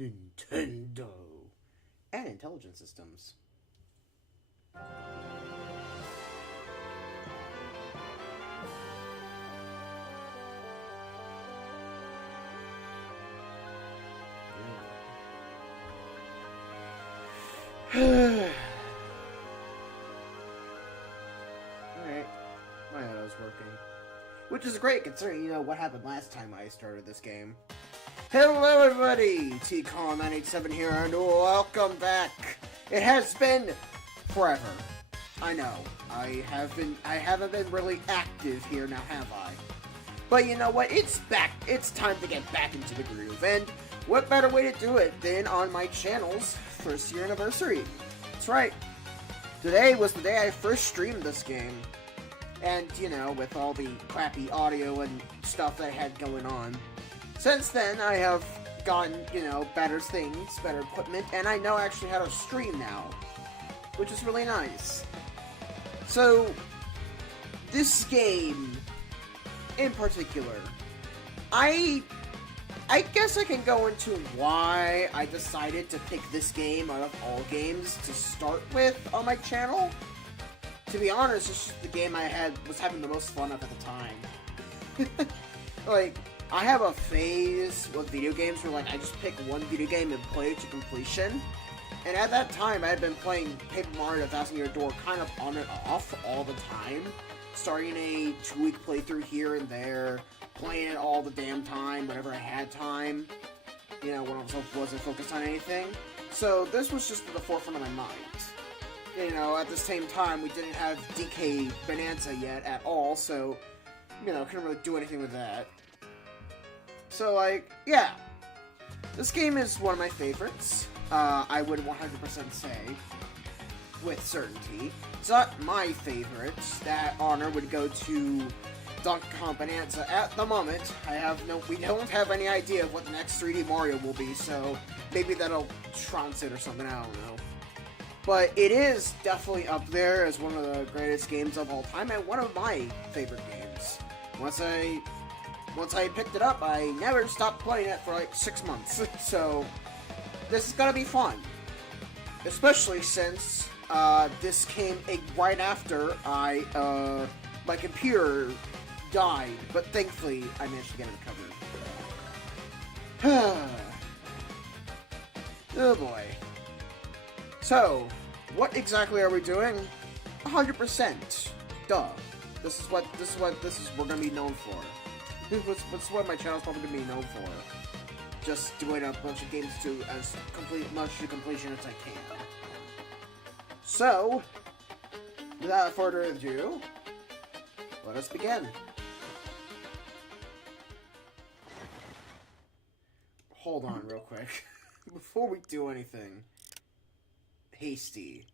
Nintendo, and intelligent systems. Alright, my auto's working. Which is great considering, what happened last time I started this game. Hello everybody! TCon987 here, and welcome back! It has been forever. I know. I haven't been really active here now, have I? But you know what? It's back. It's time to get back into the groove, and what better way to do it than on my channel's first year anniversary? That's right. Today was the day I first streamed this game. And, with all the crappy audio and stuff that I had going on. Since then, I have gotten, better things, better equipment, and I know actually how to stream now. Which is really nice. So, this game, in particular, I guess I can go into why I decided to pick this game out of all games to start with on my channel. To be honest, it's just the game I was having the most fun of at the time. Like, I have a phase with video games where, I just pick one video game and play it to completion. And at that time, I had been playing Paper Mario: 1,000 Year Door kind of on and off all the time. Starting a 2-week playthrough here and there, playing it all the damn time, whenever I had time. When I wasn't focused on anything. So, this was just at the forefront of my mind. At the same time, we didn't have DK Bonanza yet at all, so, couldn't really do anything with that. So, yeah. This game is one of my favorites. I would 100% say, with certainty. It's not my favorite. That honor would go to Donkey Kong Bonanza. At the moment, we don't have any idea of what the next 3D Mario will be, so maybe that'll trounce it or something, I don't know. But it is definitely up there as one of the greatest games of all time, and one of my favorite games. Once I picked it up, I never stopped playing it for 6 months. So, this is gonna be fun. Especially since, this came right after my computer died, but thankfully, I managed to get it recovered. Oh boy. So, what exactly are we doing? 100%. Duh. This is what we're gonna be known for. What's what my channel's probably gonna be known for. Just doing a bunch of games to as much to completion as I can. So, without further ado, let us begin. Hold on real quick. Before we do anything. Hasty.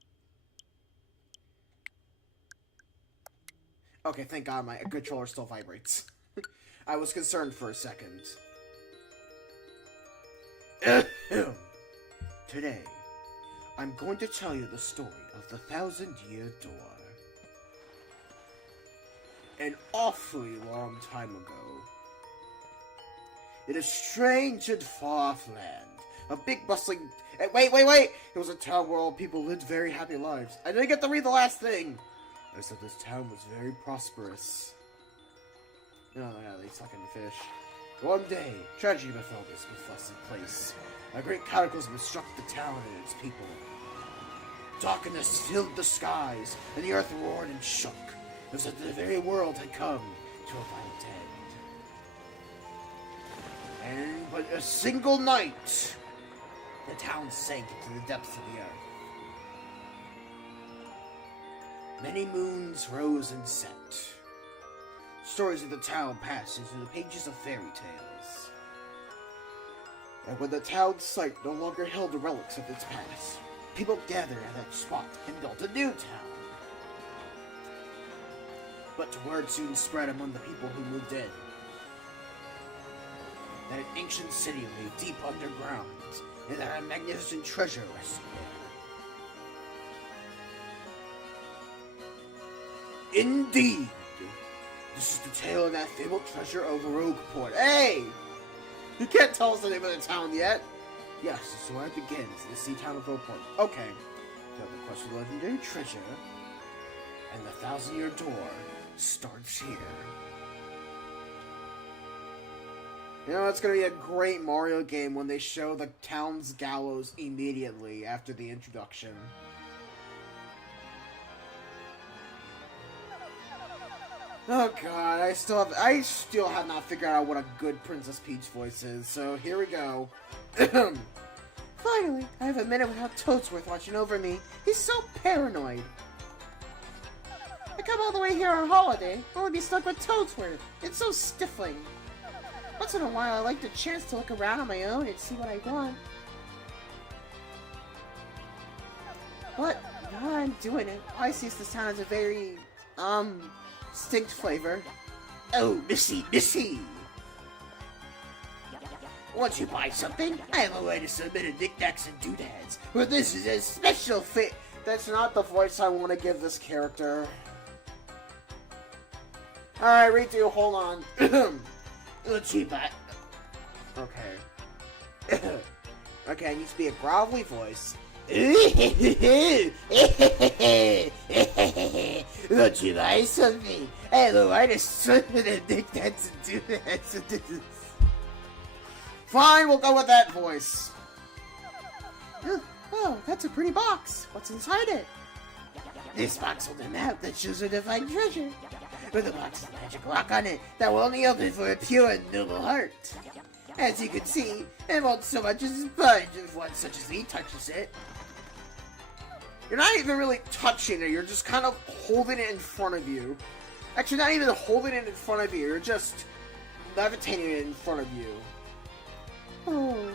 Okay, thank God my controller still vibrates. I was concerned for a second. Today, I'm going to tell you the story of the 1,000-Year Door. An awfully long time ago. In a strange and far-off land, a big bustling... Wait! It was a town where all people lived very happy lives. I didn't get to read the last thing! I said this town was very prosperous. Oh yeah, they suck in the fish. One day, tragedy befell this blessed place. A great cataclysm struck the town and its people. Darkness filled the skies, and the earth roared and shook. It was as if the very world had come to a violent end. But a single night, the town sank into the depths of the earth. Many moons rose and set. Stories of the town passed into the pages of fairy tales. And when the town's site no longer held the relics of its past, people gathered at that spot and built a new town. But word soon spread among the people who moved in that an ancient city lay deep underground, and that a magnificent treasure rested there. Indeed! This is the tale of that fabled treasure of Rogueport. Hey! You can't tell us the name of the town yet! Yes, this is where it begins, the sea town of Rogueport. Okay. So the quest for the legendary treasure and the 1,000-year door starts here. You know, it's gonna be a great Mario game when they show the town's gallows immediately after the introduction. Oh god, I still have not figured out what a good Princess Peach voice is, so here we go. Finally, I have a minute without Toadsworth watching over me. He's so paranoid. I come all the way here on holiday, only be stuck with Toadsworth. It's so stifling. Once in a while, I like the chance to look around on my own and see what I want. But now I'm doing it, I see this town has a very, distinct flavor. Oh, Missy! Once you buy something, I have a way to submit a knickknacks and doodads. But this is a special fit. That's not the voice I want to give this character. Alright, Ritu, hold on. Once you buy... Okay. Okay, it needs to be a grovelly voice. Won't you buy something? I have a way to submit a knickknacks and doodads. Fine, we'll go with that voice. Oh, that's a pretty box. What's inside it? This box holds a map that shows a divine treasure. With a box of magic lock on it that will only open for a pure and noble heart. As you can see, it won't so much as budge if one such as me touches it. You're not even really touching it, you're just kind of holding it in front of you. Actually, not even holding it in front of you, you're just levitating it in front of you. Oh.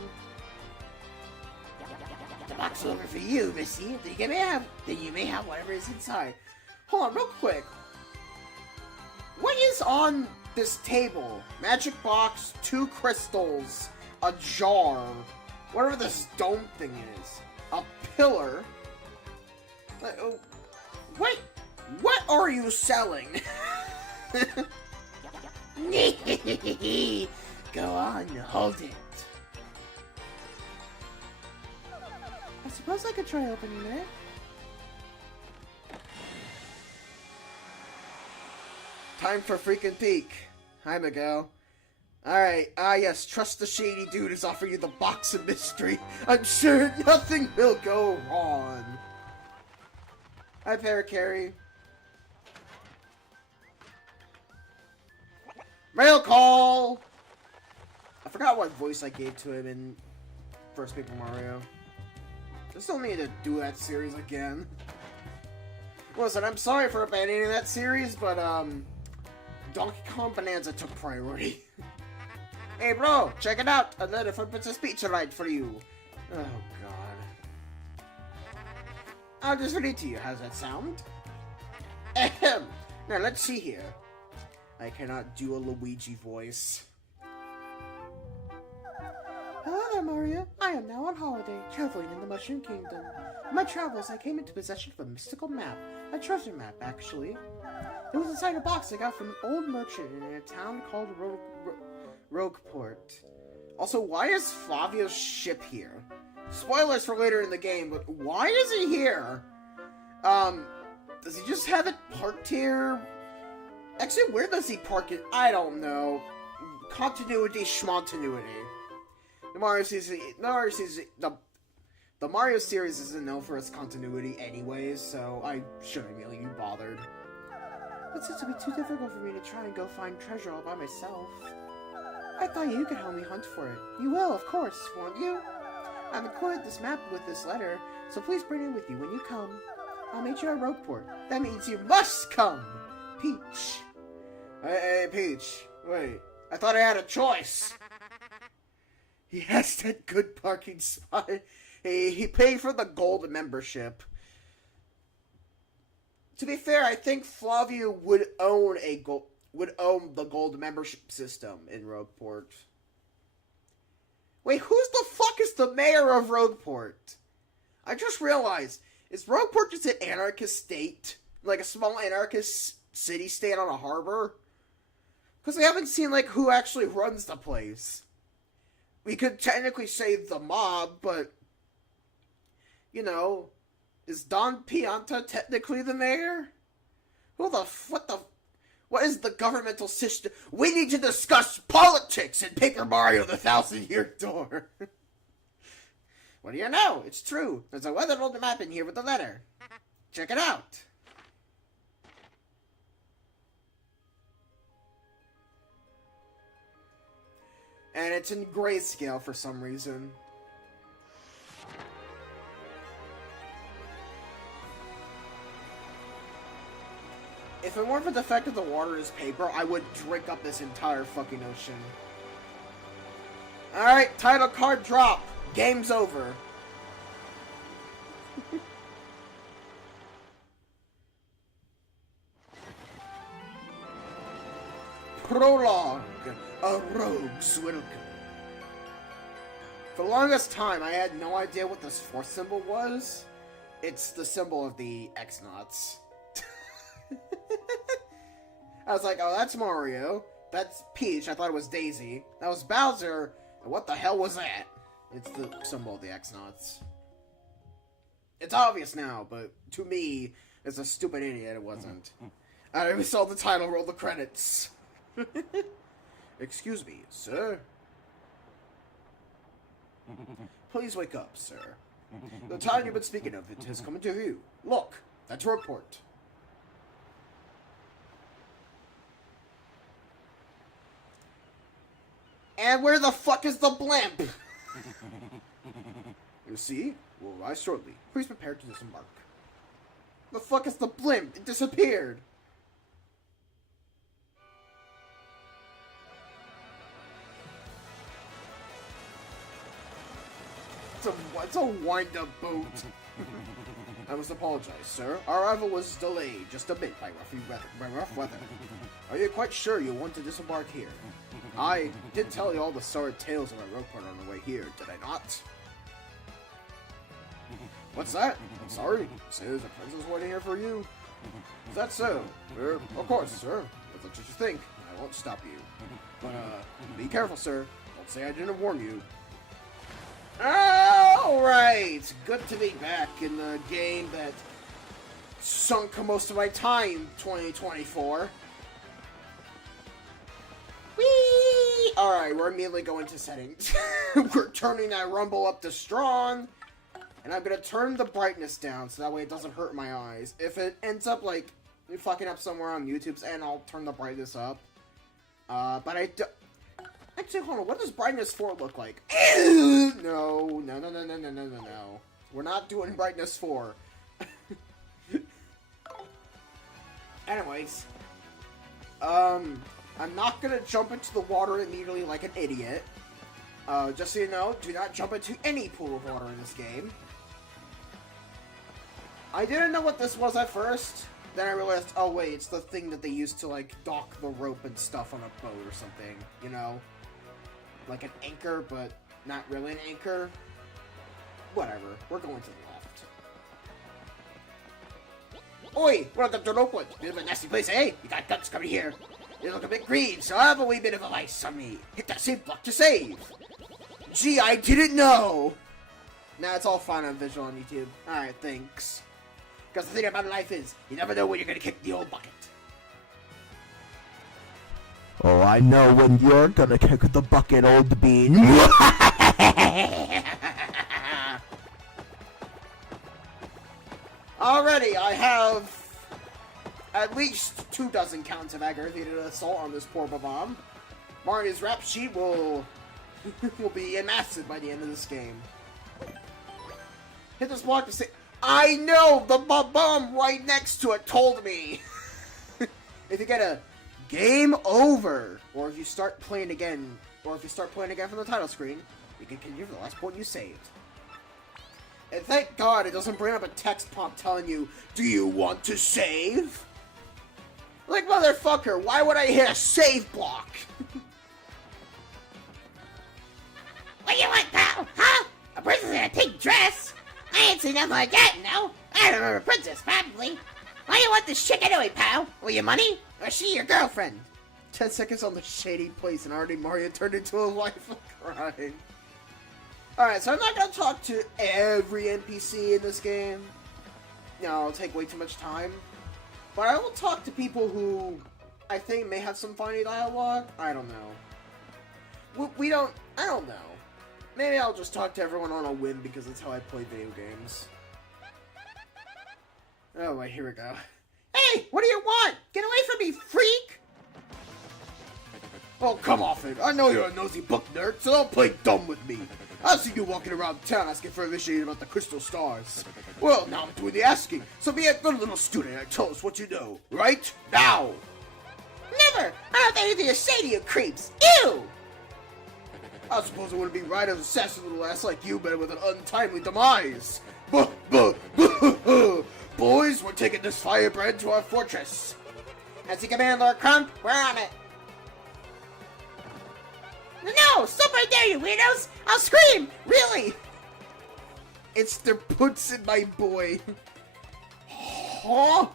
The box is over for you, Missy. Then you may have whatever is inside. Hold on, real quick. What is on this table? Magic box, 2 crystals, a jar, whatever this dome thing is, a pillar. Wait, what are you selling? Go on, hold it. I suppose I could try opening it. Time for freaking peek. Hi, Miguel. Alright, yes, trust the shady dude is offering you the box of mystery. I'm sure nothing will go wrong. Hi, Paracarry. Mail call! I forgot what voice I gave to him in First Paper Mario. I still need to do that series again. Listen, I'm sorry for abandoning that series, but, Donkey Kong Bonanza took priority. Hey, bro, check it out! A letter from Princess Peach arrived for you. Oh, God. I'll just read it to you. How's that sound? Ahem. Now, let's see here. I cannot do a Luigi voice. Hello there, Mario. I am now on holiday, traveling in the Mushroom Kingdom. In my travels, I came into possession of a mystical map. A treasure map, actually. It was inside a box I got from an old merchant in a town called Rogueport. Also, why is Flavio's ship here? Spoilers for later in the game, but why is he here? Does he just have it parked here? Actually, where does he park it? I don't know. Continuity, schmontinuity. The Mario series isn't known for its continuity anyways, so I shouldn't really be bothered. But since it would be too difficult for me to try and go find treasure all by myself, I thought you could help me hunt for it. You will, of course, won't you? I've included this map with this letter, so please bring it with you when you come. I'll meet you at Rogueport. That means you must come! Peach. Hey, Peach. Wait, I thought I had a choice. He has that good parking spot. He paid for the gold membership. To be fair, I think Flavio would own the gold membership system in Rogueport. Wait, who's the fuck is the mayor of Rogueport? I just realized, is Rogueport just an anarchist state? Like a small anarchist city-state on a harbor? Because I haven't seen, like, who actually runs the place. we could technically say the mob, but, you know, is Don Pianta technically the mayor? What is the governmental system? We need to discuss politics in Paper Mario the 1,000-Year Door. What do you know? It's true. There's a weathered old map in here with the letter. Check it out. And it's in grayscale for some reason. If it weren't for the fact that the water is paper, I would drink up this entire fucking ocean. Alright, title card drop. Game's over. Prologue. A rogue's welcome. For the longest time, I had no idea what this fourth symbol was. It's the symbol of the X-Nauts. I was like, oh, that's Mario. That's Peach. I thought it was Daisy. That was Bowser. And what the hell was that? It's the symbol of the X-Nauts. It's obvious now, but to me, as a stupid idiot, it wasn't. I even saw the title roll the credits. Excuse me, sir? Please wake up, sir. The time you've been speaking of it has come into view. Look, that's a report. And where the fuck is the blimp? You see, we'll rise shortly. Please prepare to disembark. The fuck is the blimp? It disappeared. It's a wind-up boat. I must apologize, sir. Our arrival was delayed just a bit by rough weather. Are you quite sure you want to disembark here? I did tell you all the sorry tales of my rope part on the way here, did I not? What's that? I'm sorry. Say there's a princess waiting here for you. Is that so? Of course, sir. If that's what you think, I won't stop you. But, be careful, sir. Don't say I didn't warn you. Alright! Good to be back in the game that sunk most of my time, 2024. Whee! Alright, we're immediately going to settings. We're turning that rumble up to strong. And I'm gonna turn the brightness down so that way it doesn't hurt my eyes. If it ends up, like, fucking up somewhere on YouTube's end, I'll turn the brightness up. But I do... Actually, hold on, what does brightness 4 look like? No. We're not doing brightness 4. Anyways. I'm not gonna jump into the water immediately like an idiot. Just so you know, do not jump into any pool of water in this game. I didn't know what this was at first. Then I realized, oh wait, it's the thing that they use to, like, dock the rope and stuff on a boat or something, you know? Like an anchor, but not really an anchor. Whatever, we're going to the left. Oi, welcome to Ropewood. Bit of a nasty place, eh? You got guts coming here. You look a bit green, so I have a wee bit of advice on me. Hit that save block to save. Gee, I didn't know. Nah, it's all fine on visual on YouTube. Alright, thanks. Because the thing about life is, you never know when you're gonna kick the old bucket. Oh, I know when you're gonna kick the bucket, old bean. Already, I have at least 24 counts of aggravated assault on this poor bomb. Mario's rap sheet will be massive by the end of this game. Hit this block to say, I know the bomb right next to it told me. If you get a game over, or if you start playing again, from the title screen, you can continue for the last point you saved. And thank God it doesn't bring up a text prompt telling you, do you want to save? Like, motherfucker, why would I hit a save block? What you want, pal? Huh? A princess in a pink dress? I ain't seen nothing like that, no. I remember a princess, probably. Why you want this chick anyway, pal? Want your money? Or is she your girlfriend? 10 seconds on the shady place and already Mario turned into a life of crime. Alright, so I'm not gonna talk to every NPC in this game. No, it'll take way too much time. But I will talk to people who I think may have some funny dialogue. I don't know. I don't know. Maybe I'll just talk to everyone on a whim because that's how I play video games. Oh wait, here we go. Hey, what do you want? Get away from me, freak! Oh, come off it. I know you're a nosy book nerd, so don't play dumb with me. I've seen you walking around town asking for information about the crystal stars. Well, now I'm doing the asking, so be a good little student and tell us what you know. Right? Now! Never! I don't have anything to say to you creeps! Ew! I suppose it wouldn't be right as a sassy little ass like you, but with an untimely demise. Buh, buh, buh. Boys, we're taking this firebrand to our fortress. As you command, Lord Crump, we're on it. No! Stop right there, you weirdos! I'll scream! Really? It's the puts in my boy. Huh?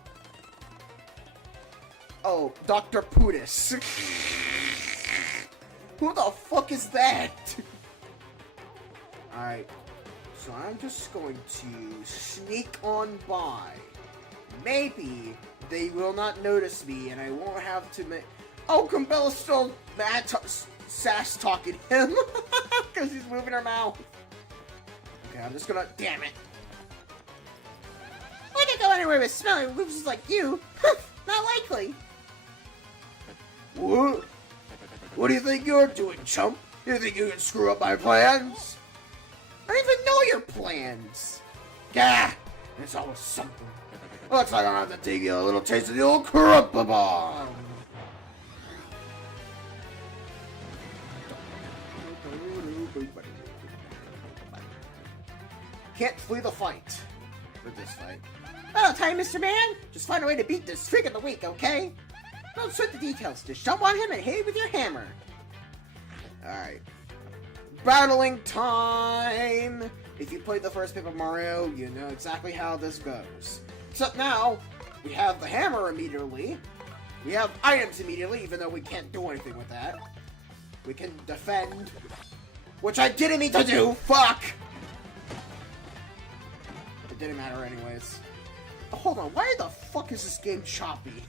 Oh, Dr. Putis. Who the fuck is that? Alright, so I'm just going to sneak on by. Maybe they will not notice me and I won't have to make... Oh, Cambella's still mad sass talking him because he's moving her mouth. Okay, I'm just gonna... Damn it. I can't go anywhere with smelly losers like you. Not likely. What? What do you think you're doing, chump? You think you can screw up my plans? I don't even know your plans. Gah! It's always something. Looks like I'll have to take you a little taste of the old Crumpa Bomb. Can't flee the fight. For this fight. Oh, time, Mr. Man. Just find a way to beat this freak of the week, okay? Don't sweat the details. Just jump on him and hit him with your hammer. Alright. Battling time! If you played the first Paper Mario, you know exactly how this goes. Except now, we have the hammer immediately. We have items immediately, even though we can't do anything with that. We can defend. Which I didn't mean to do! Fuck! It didn't matter anyways. Hold on, why the fuck is this game choppy?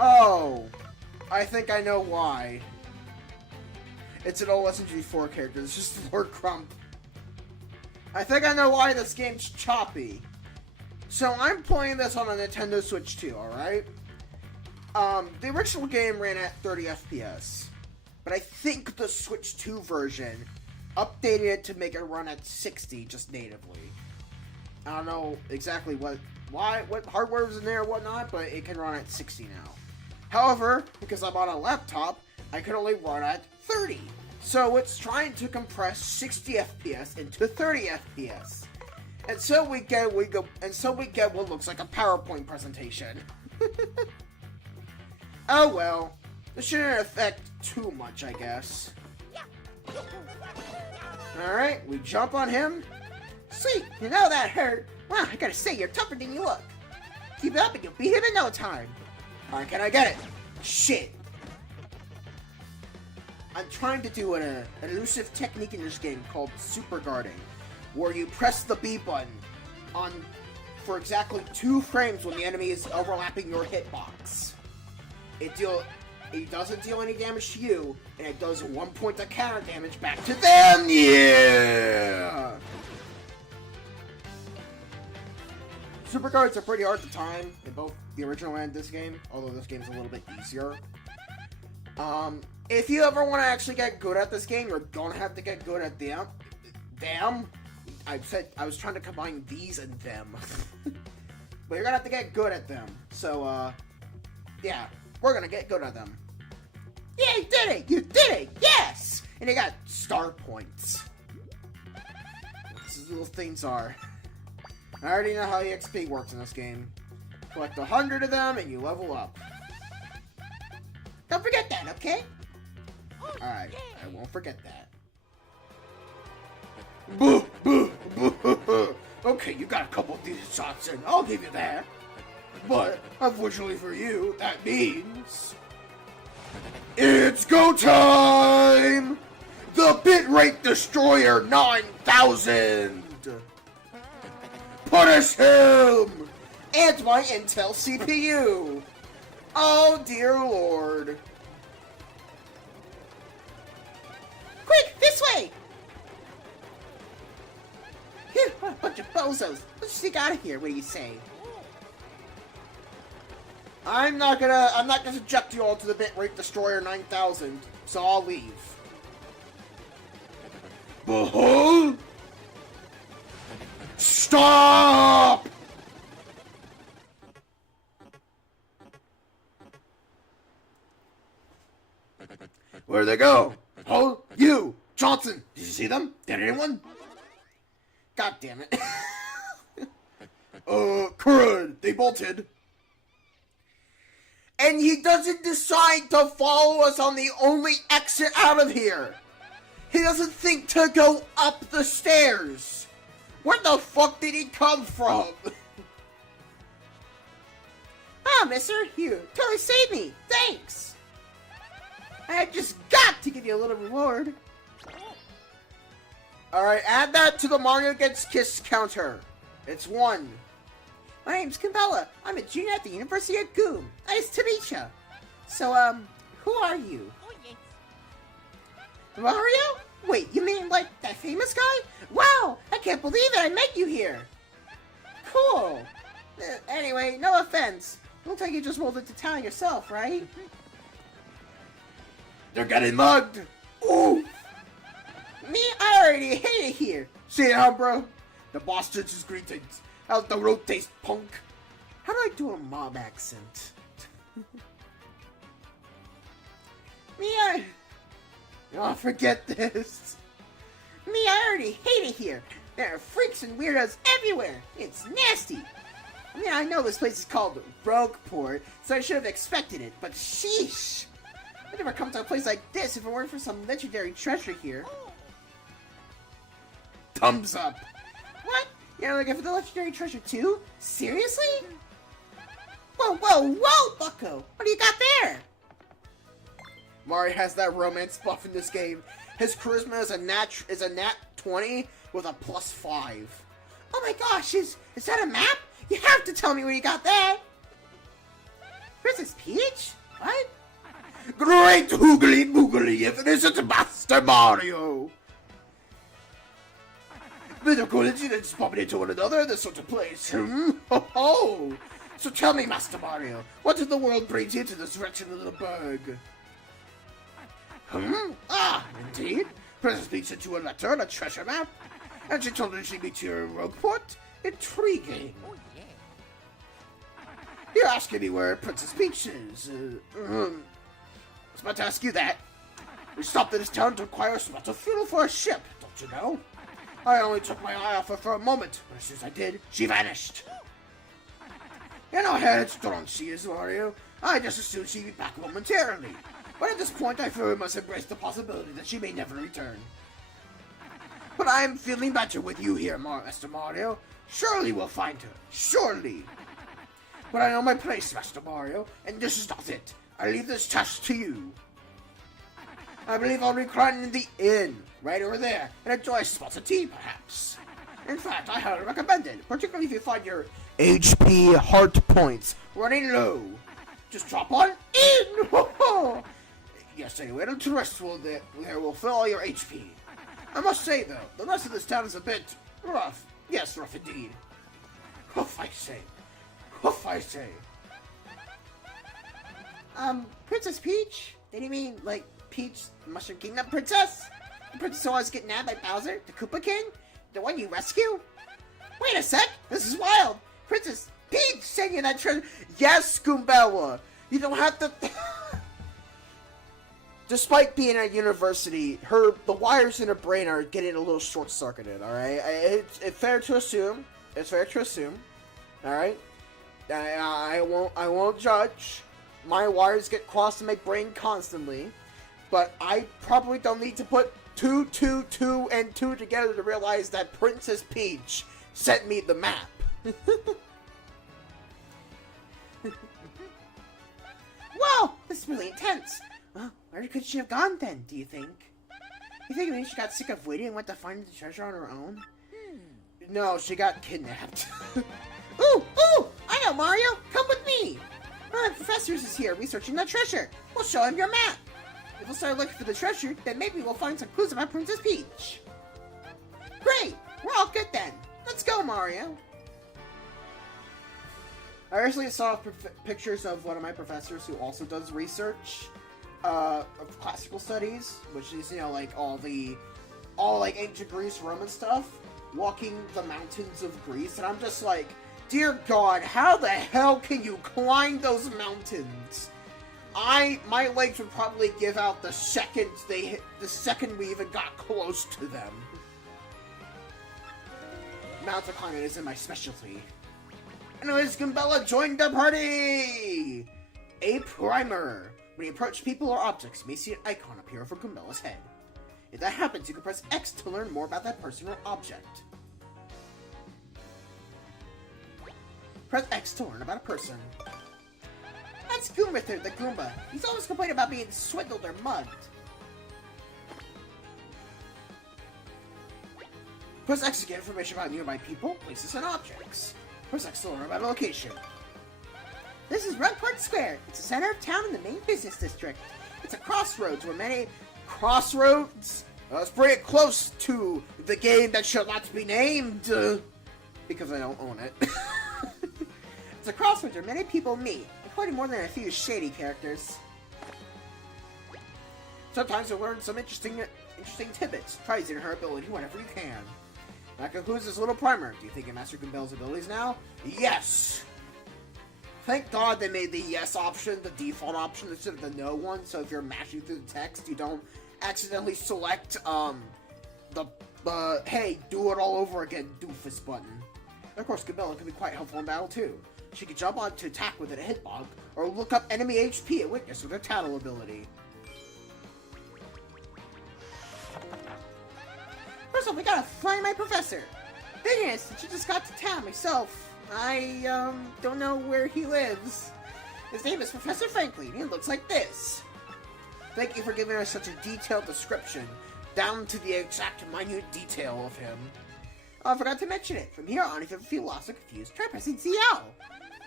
Oh, I think I know why. It's an old SMG4 character, it's just Lord Crump. I think I know why this game's choppy. So I'm playing this on a Nintendo Switch 2, alright? The original game ran at 30 FPS. But I think the Switch 2 version updated it to make it run at 60 just natively. I don't know exactly what hardware was in there and whatnot, but it can run at 60 now. However, because I'm on a laptop, I can only run at 30. So it's trying to compress 60 FPS into 30 FPS. And so we get what looks like a PowerPoint presentation. Oh well. This shouldn't affect too much, I guess. Alright, we jump on him. Sweet, you know that hurt. Wow, I gotta say, you're tougher than you look. Keep it up and you'll beat him in no time. Alright, can I get it? Shit. I'm trying to do an elusive technique in this game called super guarding, where you press the B button on for exactly 2 frames when the enemy is overlapping your hitbox. It doesn't deal any damage to you, and it does 1 point of counter damage back to them. Yeah. Super guards are pretty hard to time in both the original and this game, although this game's a little bit easier. If you ever want to actually get good at this game, you're gonna have to get good at them. I was trying to combine these and them. But you're gonna have to get good at them. So, yeah, we're gonna get good at them. Yeah, you did it! You did it! Yes! And you got star points. These little things are. I already know how EXP works in this game. Collect 100 of them and you level up. Don't forget that, okay? Alright, I won't forget that. Boo, boo, boo. Okay, you got a couple of decent shots in, I'll give you that. But, unfortunately for you, that means... It's go time! The Bitrate Destroyer 9000! Punish him! And my Intel CPU! Oh dear lord. Quick, this way! Phew, what a bunch of bozos. Let's sneak out of here, what do you say? I'm not gonna subject you all to the Bitrate Destroyer 9000, so I'll leave. Behold! Stop! Where'd they go? Oh, you! Johnson! Did you see them? Did anyone? God damn it. Crud! They bolted. And he doesn't decide to follow us on the only exit out of here! He doesn't think to go up the stairs! Where the fuck did he come from? Ah, mister, you totally saved me. Thanks. I just got to give you a little reward. Alright, add that to the Mario Gets Kissed counter. It's 1. My name's Cabela. I'm a junior at the University of Goom. Nice to meet ya. So, who are you? Mario? Wait, you mean like that famous guy? Wow, I can't believe it. I met you here. Cool. Anyway, no offense. Looks like you just rolled into town yourself, right? They're getting mugged! Ooh! Me, I already hate it here. See how, bro? The boss judges greetings. How's the road taste, punk? How do I do a mob accent? Me, Oh, forget this. Me, I already hate it here. There are freaks and weirdos everywhere. It's nasty. I mean, I know this place is called Rogueport, so I should have expected it, but sheesh. I'd never come to a place like this if it weren't for some legendary treasure here. Thumbs up. What? You're looking for the legendary treasure too? Seriously? Whoa, whoa, whoa, bucko! What do you got there? Mario has that romance buff in this game. His charisma is a nat 20 with a +5. Oh my gosh, is that a map? You have to tell me where you got that! Princess Peach? What? Great hoogly boogly if it isn't Master Mario! Bit of coincidence bumping into one another in this sort of place. Ho ho! So tell me, Master Mario, what in the world brings you to this wretched little burg? Ah, indeed. Princess Peach sent you a letter and a treasure map, and she told you she'd meet you in Rogueport. Intriguing. Oh, yeah. You're asking me where Princess Peach is. I was about to ask you that. We stopped in this town to acquire some metal fuel for a ship, don't you know? I only took my eye off her for a moment, but as soon as I did, she vanished. You know how headstrong she is, Mario. I just assumed she'd be back momentarily. But at this point, I fear we must embrace the possibility that she may never return. But I am feeling better with you here, Master Mario. Surely we'll find her. Surely. But I know my place, Master Mario, and this is not it. I leave this task to you. I believe I'll recline in the inn, right over there, and enjoy spots of tea, perhaps. In fact, I highly recommend it, particularly if you find your HP heart points running low. Just drop on in! Yes, anyway, a tourist there will fill all your HP. I must say, though, the rest of this town is a bit rough. Yes, rough indeed. Hoof, I say. Hoof, I say. Princess Peach? Did you mean, like, Peach, the Mushroom Kingdom princess? The princess who always get nabbed by Bowser, the Koopa King? The one you rescue? Wait a sec! This is wild! Princess Peach sent you that treasure! Yes, Goombella! You don't have to... Despite being at university, the wires in her brain are getting a little short-circuited, alright? It's fair to assume. It's fair to assume. Alright? I won't judge. My wires get crossed in my brain constantly. But I probably don't need to put 2, 2, 2, and 2 together to realize that Princess Peach sent me the map. Whoa! This is really intense. Well, where could she have gone then, do you think? You think maybe she got sick of waiting and went to find the treasure on her own? No, she got kidnapped. Ooh! Ooh! I know, Mario! Come with me! One of the professors is here researching the treasure. We'll show him your map. If we'll start looking for the treasure, then maybe we'll find some clues about Princess Peach. Great! We're all good then. Let's go, Mario. I recently saw pictures of one of my professors who also does research of classical studies, which is, you know, like all ancient Greece, Roman stuff, walking the mountains of Greece, and I'm just like, dear God, how the hell can you climb those mountains? My legs would probably give out the second we even got close to them. Mountain climbing isn't my specialty. Anyways, Goombella joined the party! A primer. When you approach people or objects, you may see an icon appear over Goombella's head. If that happens, you can press X to learn more about that person or object. Press X to learn about a person. That's Goombither, the Goomba. He's always complaining about being swindled or mugged. Press X to get information about nearby people, places, and objects. Press X to learn about a location. This is Rugport Square. It's the center of town in the main business district. It's a crossroads where many... Crossroads? Let's bring it close to the game that shall not be named. Because I don't own it. It's a crossroads where many people meet, including more than a few shady characters. Sometimes you'll learn some interesting tidbits. Try using her ability whenever you can. That concludes this little primer. Do you think you mastered Goombella's abilities now? Yes! Thank God they made the yes option the default option instead of the no one, so if you're mashing through the text, you don't accidentally select, hey, do it all over again doofus button. Of course, Goombella can be quite helpful in battle too. She can jump on to attack with a hitbug, or look up enemy HP and weakness with her tattle ability. First off, we gotta find my professor. Thing is, since I just got to town myself, I, don't know where he lives. His name is Professor Franklin, and he looks like this. Thank you for giving us such a detailed description, down to the exact minute detail of him. Oh, I forgot to mention it. From here on, if you ever feel lost or confused, try pressing CL.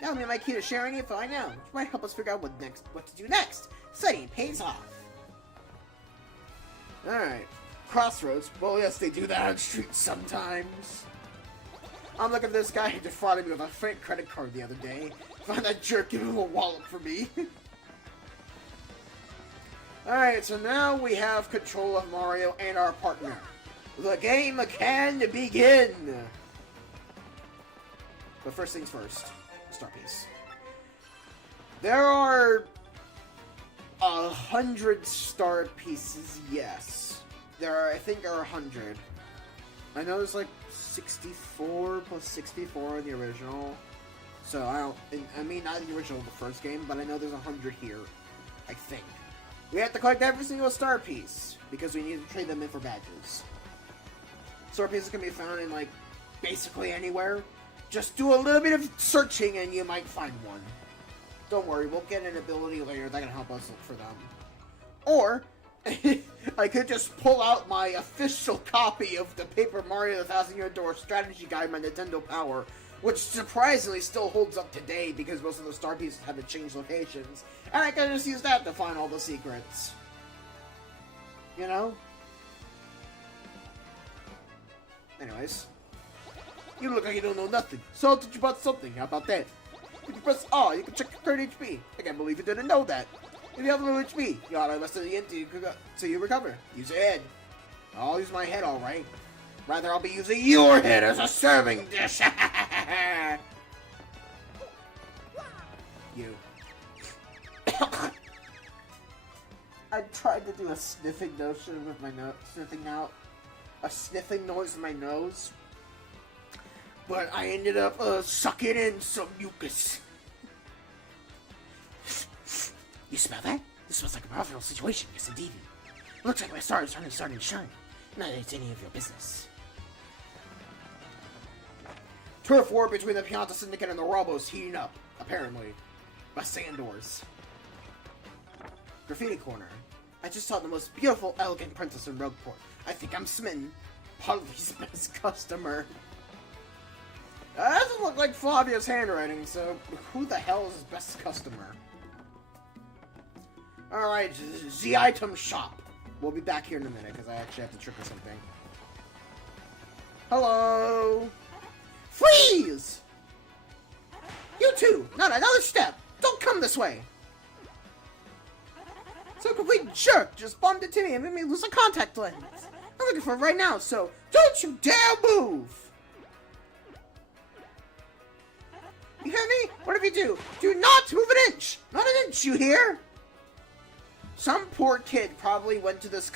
That'll be my key to sharing info I know, which might help us figure out what to do next. Studying pays off. Alright. Crossroads. Well, yes, they do that on streets sometimes. I'm looking at this guy who defrauded me with a fake credit card the other day. Found that jerk giving him a wallet for me. Alright, so now we have control of Mario and our partner. The game can begin! But first things first. Star piece. There are 100 star pieces, yes. I think there are 100. I know there's like 64 plus 64 in the original. So I mean not the original, the first game, but I know there's 100 here. I think. We have to collect every single star piece, because we need to trade them in for badges. Star pieces can be found in like, basically anywhere. Just do a little bit of searching and you might find one. Don't worry, we'll get an ability later that can help us look for them. Or, I could just pull out my official copy of the Paper Mario The Thousand Year Door Strategy Guide by Nintendo Power, which surprisingly still holds up today because most of the star pieces had to change locations. And I can just use that to find all the secrets. You know? Anyways. You look like you don't know nothing. So I'll teach you about something. How about that? If you press R, you can check your current HP. I can't believe you didn't know that. If you have low HP, you ought to rest of the end so you recover. Use your head. I'll use my head, alright. Rather, I'll be using your head as a serving dish. You. I tried to do a sniffing motion with my nose, a sniffing noise with my nose, but I ended up sucking in some mucus. You smell that? This smells like a profitable situation. Yes, indeed. It looks like my star is finally starting to shine. Not that it's any of your business. Turf war between the Pianta Syndicate and the Robos heating up, apparently. By Sandors. Graffiti Corner. I just saw the most beautiful, elegant princess in Rogueport. I think I'm smitten. Harley's best customer. That doesn't look like Flavia's handwriting, so who the hell is his best customer? Alright, the item shop. We'll be back here in a minute, because I actually have to trigger something. Hello? Freeze! You two, not another step! Don't come this way! Some complete jerk just bumped into me and made me lose a contact lens. I'm looking for it right now, so don't you dare move! You hear me? Whatever you do, do not move an inch! Not an inch, you hear? Some poor kid probably went to this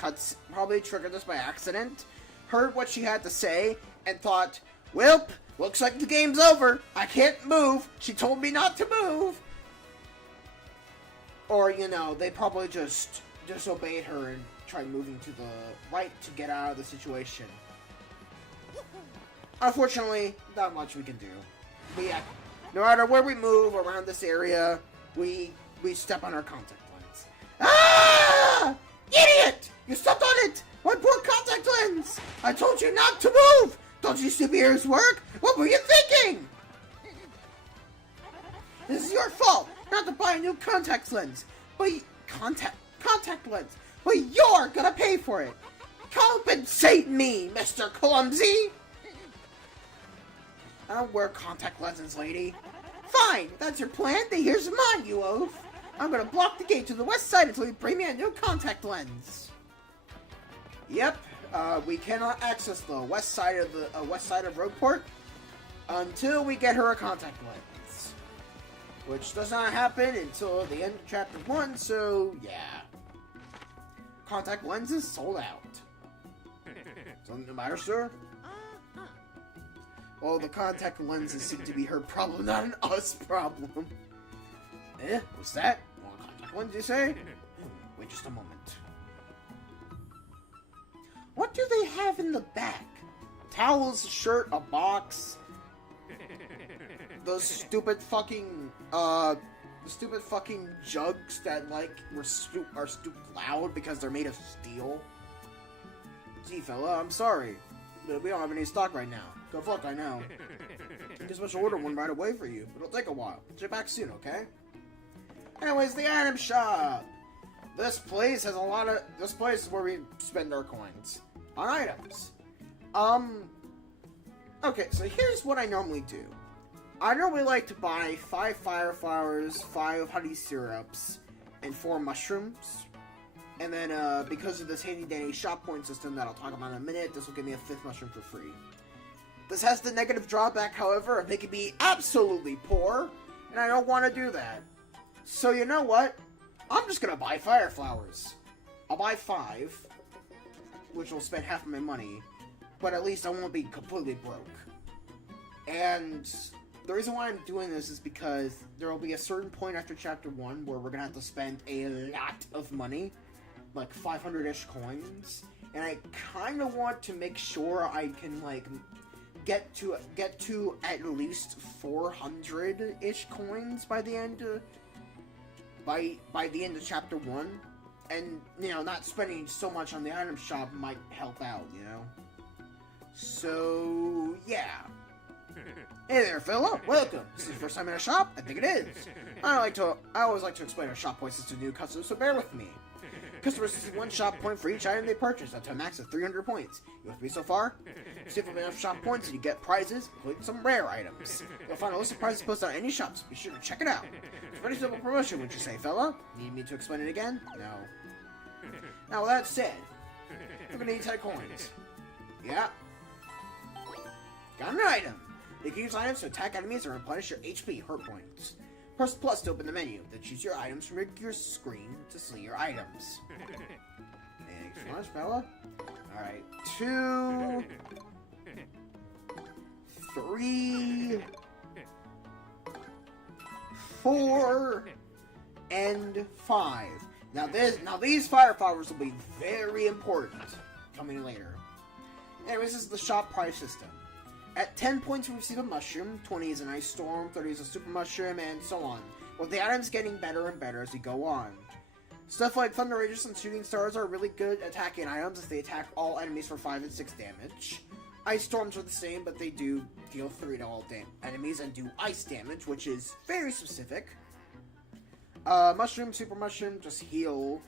probably triggered this by accident, heard what she had to say, and thought, "Welp, looks like the game's over. I can't move. She told me not to move." Or, you know, they probably just disobeyed her and tried moving to the right to get out of the situation. Unfortunately, not much we can do. But yeah, no matter where we move around this area, we step on our contact lens. Ah! Idiot! You stepped on it! My poor contact lens! I told you not to move! Don't you see ears work? What were you thinking? This is your fault! Not to buy a new contact lens, but contact lens, but you're gonna pay for it. Compensate me, Mr. Clumsy. I don't wear contact lenses, lady. Fine, if that's your plan, then here's mine, you oaf. I'm gonna block the gate to the west side until you bring me a new contact lens. Yep, we cannot access the west side of Rogueport until we get her a contact lens. Which does not happen until the end of Chapter 1, so yeah. Contact lenses sold out. Something the matter, sir? Well, the contact lenses seem to be her problem, not an us problem. What's that? More contact lens, you say? Wait just a moment. What do they have in the back? Towels, a shirt, a box... Those stupid fucking jugs that, like, are stupid loud because they're made of steel. Gee, fella, I'm sorry, but we don't have any stock right now. Go fuck, I know. Guess I should order one right away for you, but it'll take a while. Get back soon, okay? Anyways, the item shop. This place is where we spend our coins on items. Okay, so here's what I normally do. I normally like to buy 5 fire flowers, 5 honey syrups, and 4 mushrooms. And then, because of this handy-dandy shop point system that I'll talk about in a minute, this will give me a 5th mushroom for free. This has the negative drawback, however, of making me absolutely poor, and I don't want to do that. So you know what? I'm just gonna buy fire flowers. I'll buy 5, which will spend half of my money, but at least I won't be completely broke. And the reason why I'm doing this is because there will be a certain point after Chapter 1 where we're gonna have to spend a lot of money, like 500-ish coins, and I kind of want to make sure I can, like, get to at least 400-ish coins by the end of Chapter 1, and, you know, not spending so much on the item shop might help out, you know? So, yeah. Hey there, fella. Welcome. This is your first time in a shop? I think it is. I always like to explain our shop points to new customers, so bear with me. Customers receive 1 shop point for each item they purchase, up to a max of 300 points. You with me so far? See if you have enough shop points and you get prizes, including some rare items. You'll find a list of prizes posted on any shops. Be sure to check it out. It's a pretty simple promotion, would you say, fella? Need me to explain it again? No. Now, with that said, you're gonna need 10 coins. Yeah. Got an item. You can use items to attack enemies or replenish your HP hurt points. Press plus to open the menu, then choose your items from your screen to see your items. Thanks so much, fella. Alright, 2, 3, 4, and 5. Now these fire flowers will be very important coming later. Anyways, this is the shop price system. At 10 points, we receive a mushroom, 20 is an ice storm, 30 is a super mushroom, and so on, with the items getting better and better as we go on. Stuff like Thunder Rages and Shooting Stars are really good attacking items as they attack all enemies for 5 and 6 damage. Ice Storms are the same, but they do deal 3 to all enemies and do ice damage, which is very specific. Mushroom, Super Mushroom, just heal.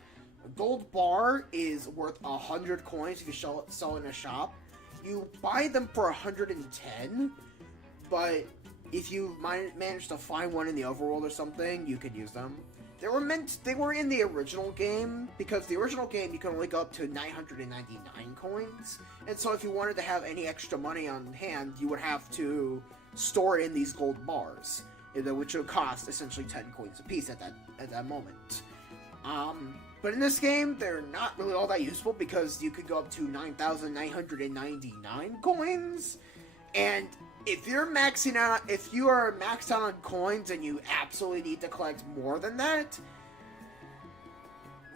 A gold bar is worth 100 coins if you sell in a shop. You buy them for 110, but if you manage to find one in the overworld or something, you could use them. They were in the original game, because the original game you can only go up to 999 coins, and so if you wanted to have any extra money on hand, you would have to store it in these gold bars, which would cost essentially 10 coins a piece at that moment. But in this game, they're not really all that useful, because you could go up to 9,999 coins, and if you are maxed out on coins and you absolutely need to collect more than that,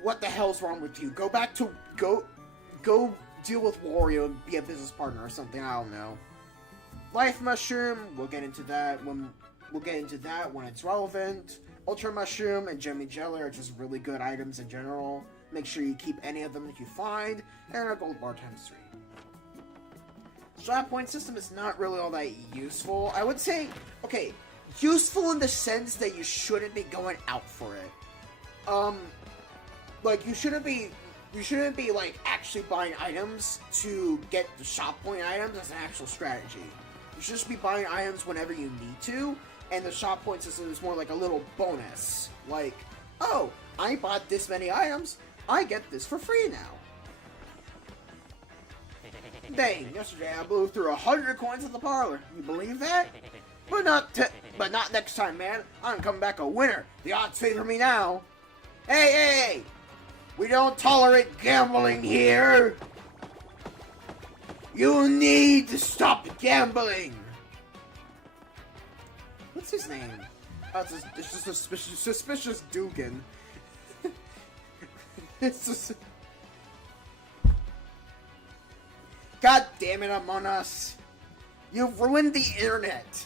what the hell's wrong with you? Go deal with Wario and be a business partner or something. I don't know. Life Mushroom, we'll get into that when it's relevant. Ultra Mushroom and Jemmy Jelly are just really good items in general. Make sure you keep any of them that you find, and a gold bar times 3. Strat point system is not really all that useful. I would say, okay, useful in the sense that you shouldn't be going out for it. Like, you shouldn't be like actually buying items to get the shop point items as an actual strategy. You should just be buying items whenever you need to, and the shop point system is more like a little bonus. Like, oh, I bought this many items, I get this for free now. Dang, yesterday I blew through 100 coins at the parlor. You believe that? But not next time, man. I'm coming back a winner. The odds favor me now. Hey! We don't tolerate gambling here. You need to stop gambling. What's his name? Oh, it's just a suspicious Dugan. It's just... God damn it, Among Us. You've ruined the internet.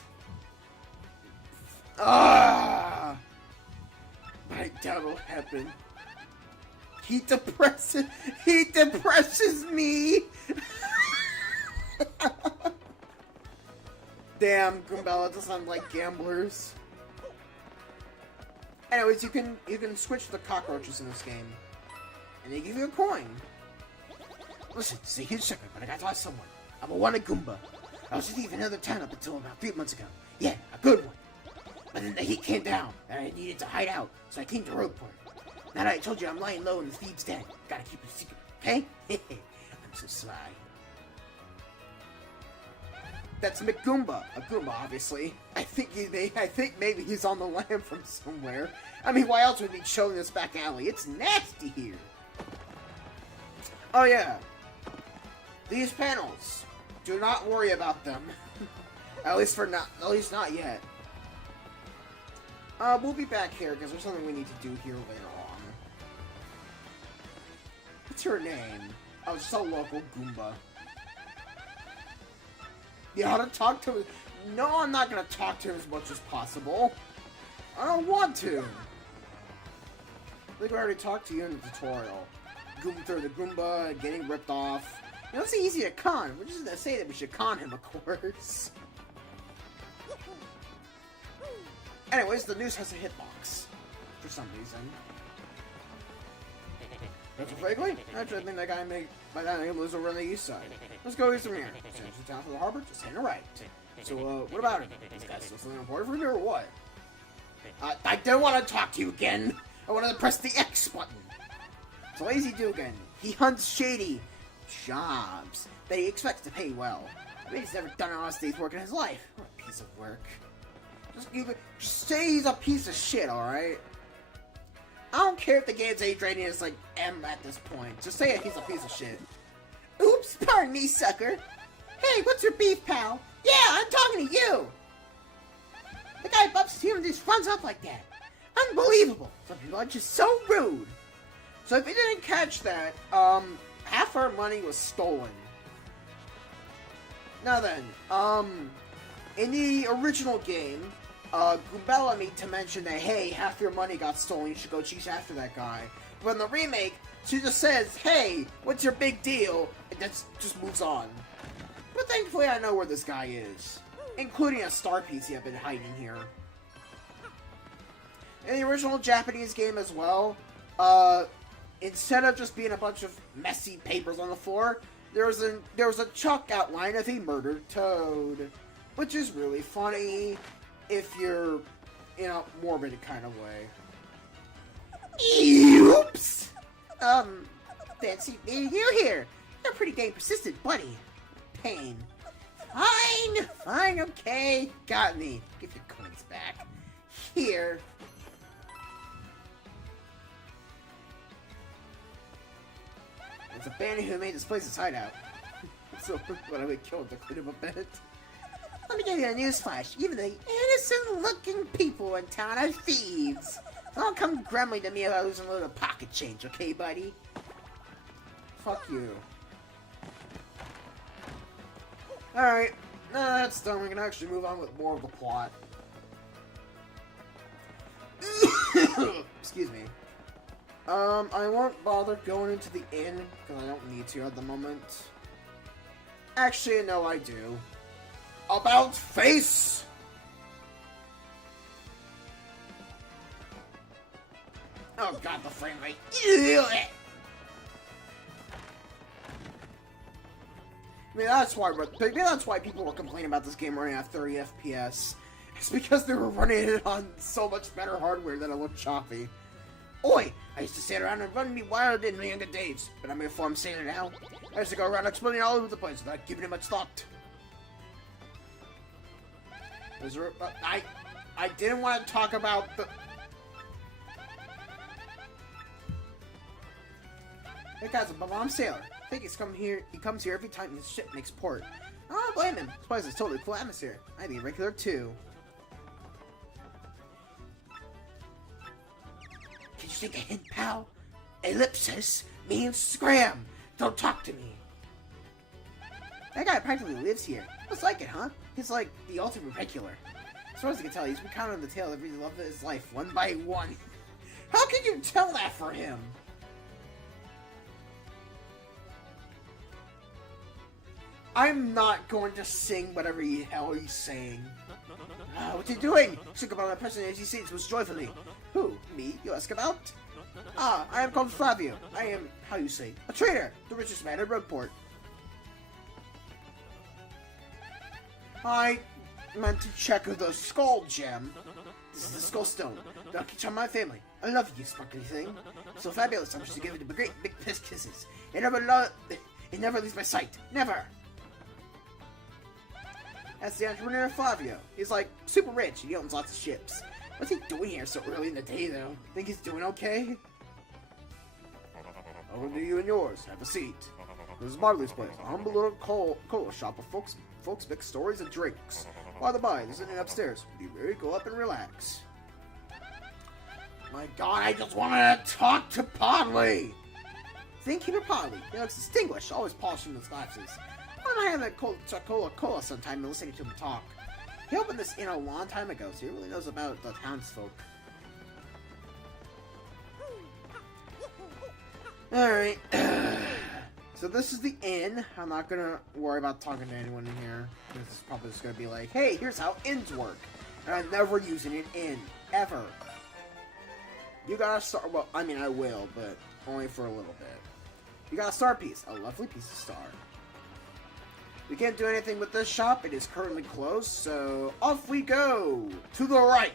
Ah! But I doubt it'll happen. He depresses me! Damn, Goombella doesn't like gamblers. Anyways, you can switch the cockroaches in this game. And they give you a coin. Listen, it's a huge secret, but I gotta tell someone. I'm a wanted Goomba. I was just leaving another town up until about 3 months ago. Yeah, a good one. But then the heat came down, and I needed to hide out, so I came to Rogueport. Now that I told you I'm lying low and the thief's dead, gotta keep it secret, okay? I'm so sly. That's McGoomba. A Goomba, obviously. I think maybe he's on the lam from somewhere. I mean, why else would he be showing this back alley? It's nasty here. Oh yeah. These panels. Do not worry about them. at least not yet. We'll be back here because there's something we need to do here later on. What's your name? Oh, it's just a local Goomba. You ought to talk to him. No, I'm not gonna talk to him as much as possible. I don't want to. I think I already talked to you in the tutorial. Goomba through the Goomba, getting ripped off. You know, it's easy to con. We're just gonna say that we should con him, of course. Anyways, the news has a hitbox. For some reason. That's a vaguely? Actually, I think that guy lives over on the east side. Let's go east from here. Change the town to the harbor, just hang a right. So, what about him? This guy's still something important for me, or what? I don't want to talk to you again. I wanted to press the X button. It's a lazy Dugan. He hunts shady jobs that he expects to pay well. I mean, he's never done an honest day's work in his life. What a piece of work. Just say he's a piece of shit, alright? I don't care if the game's age rating is like M at this point. Just say he's a piece of shit. Oops, pardon me, sucker. Hey, what's your beef, pal? Yeah, I'm talking to you. The guy bumps you and just runs up like that. Unbelievable. Some people are just so rude. So if you didn't catch that, half our money was stolen. Now then, in the original game, Goombella to mention that, hey, half your money got stolen, you should go chase after that guy. But in the remake, she just says, hey, what's your big deal? And that just moves on. But thankfully I know where this guy is. Including a star piece I've been hiding here. In the original Japanese game as well, instead of just being a bunch of messy papers on the floor, there was a chalk outline of a murdered toad. Which is really funny if you're in a morbid kind of way. Oops! Fancy meeting you here. You're pretty dang persistent, buddy. Pain. Fine, okay. Got me. Give your coins back. Here. It's a bandit who made this place his hideout. So, when I would kill him to clean him a bit. Let me give you a newsflash. Even the innocent-looking people in town are thieves. Don't come grumbling to me about losing a little pocket change, okay, buddy? Fuck you. Alright. Now that's done. We can actually move on with more of the plot. Excuse me. I won't bother going into the inn, because I don't need to at the moment. Actually, no, I do. About face! Oh god, the frame rate. Maybe that's why people were complaining about this game running at 30 FPS. It's because they were running it on so much better hardware that it looked choppy. Oi! I used to sit around and run me wild in my younger days, but I'm here I'm saying it now. I used to go around exploding all over the place without giving it much thought. I didn't want to talk about the... Hey guys, I'm a sailor. I think he comes here every time his ship makes port. I don't blame him. This place is totally cool atmosphere. I'd be regular too. Can you think a hint, pal? Ellipsis means scram. Don't talk to me. That guy practically lives here. Looks like it, huh? He's like the ultimate regular. As far as I can tell, he's been counting the tale every love of his life, one by one. How can you tell that for him? I'm not going to sing whatever the hell he's saying. What are you doing? Think about my person as he sings most joyfully. Who? Me? You ask about? I am called Flavio. I am, how you say, a trader, the richest man in Rogueport. I meant to check the skull gem. This is the skull stone. Don't catch on my family. I love you, sparkly thing. So fabulous, I'm just to give it great big piss kisses. It never leaves my sight. Never. That's the entrepreneur Flavio. He's like super rich. He owns lots of ships. What's he doing here so early in the day, though? Think he's doing okay? Over to you and yours. Have a seat. This is Marley's place, a humble little cola shop where folks mix stories and drinks. By the by, there's an inn upstairs. Would you really go up and relax? My god, I just wanted to talk to Podley! Innkeeper Podley. He looks distinguished, always polishing his glasses. I might have a cola sometime and listening to him talk. He opened this inn a long time ago, so he really knows about the townsfolk. Alright. So this is the inn. I'm not gonna worry about talking to anyone in here. This is probably just gonna be like, hey, here's how inns work. And I'm never using an inn. Ever. You got a star. Well, I mean, I will, but only for a little bit. You got a star piece. A lovely piece of star. We can't do anything with this shop. It is currently closed, so off we go. To the right.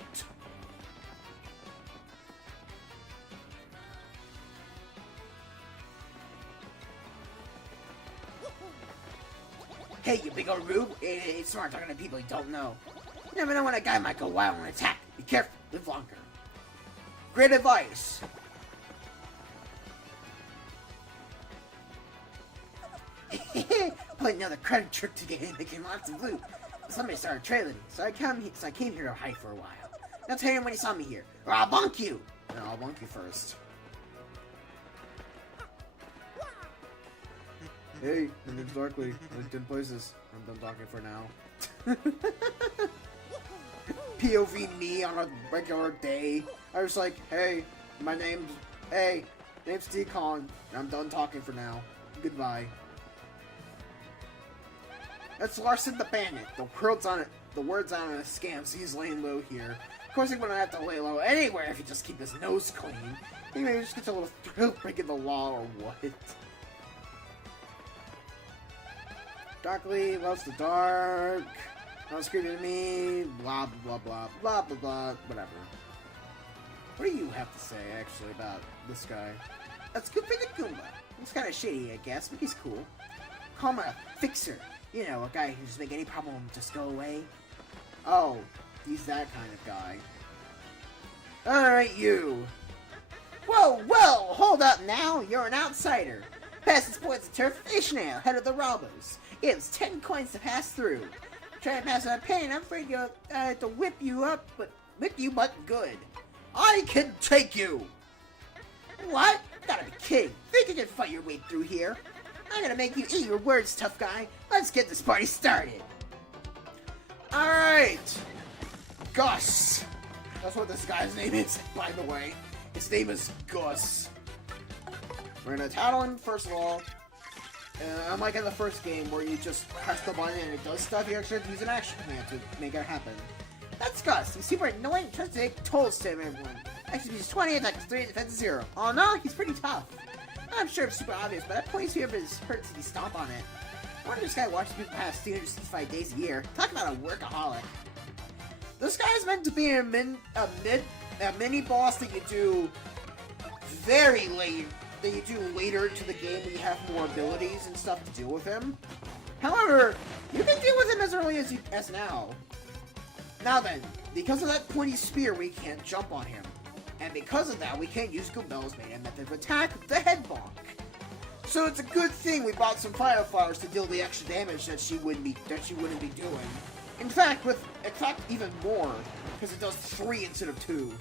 Hey, you big old rube. It's smart talking to people you don't know. You never know when a guy might go wild and attack. Be careful. Live longer. Great advice. Playing another credit trick to get in, making lots of loot. Somebody started trailing me, so I came here to hide for a while. Now tell him when you saw me here, or I'll bonk you. No, I'll bonk you first. Hey, my name's Darkly. I lived in places. I'm done talking for now. POV me on a regular day. I was like, hey, name's Decon, and I'm done talking for now. Goodbye. That's Larson the Bandit. The word's on a scam, so he's laying low here. Of course, he wouldn't have to lay low anywhere if he just keep his nose clean. He maybe just gets a little thrill breaking the law or what. Darkly loves the dark. Don't scream at me. Blah blah blah blah blah blah. Whatever. What do you have to say actually about this guy? That's Goofy the Goomba. He's kind of shady, I guess, but he's cool. Call him a fixer. You know, a guy who just make any problem just go away. Oh, he's that kind of guy. Alright, you. Whoa, hold up now. You're an outsider. Pass this points to Turf Ishmael, head of the robbers. It's 10 coins to pass through. Try to pass that pain, I'm afraid you'll have to whip you but good. I can take you! What? Gotta be kidding. Think you can fight your way through here? I'm gonna make you eat your words, tough guy. Let's get this party started. Alright. Gus. That's what this guy's name is, by the way. His name is Gus. We're gonna tattle him, first of all. Unlike in the first game, where you just press the button and it does stuff, you actually have to use an action command to make it happen. That's Gus. He's super annoying, tries to take tolls to everyone. Actually, he's 20, attack is 3, defense is 0. Oh no, he's pretty tough. I'm sure it's super obvious, but that points here his hurts if you stomp on it. I wonder if this guy watches people pass 365 days a year. Talk about a workaholic. This guy is meant to be a mini boss that you do very late, that you do later into the game when you have more abilities and stuff to deal with him. However, you can deal with him as early as now. Now then, because of that pointy spear, we can't jump on him. And because of that, we can't use Goombell's main method of attack, the head bonk. So it's a good thing we bought some fire flowers to deal the extra damage that she wouldn't be doing. In fact, even more, because it does 3 instead of 2.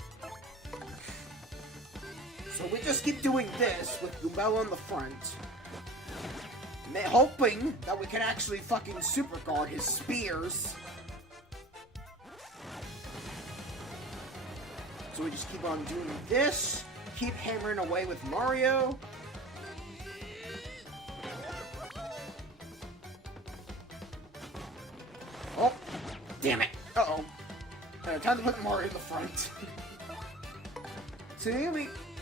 So we just keep doing this with Goombella on the front, hoping that we can actually fucking super guard his spears. So we just keep on doing this, keep hammering away with Mario. Oh, damn it. Uh-oh. Time to put Mario in the front. So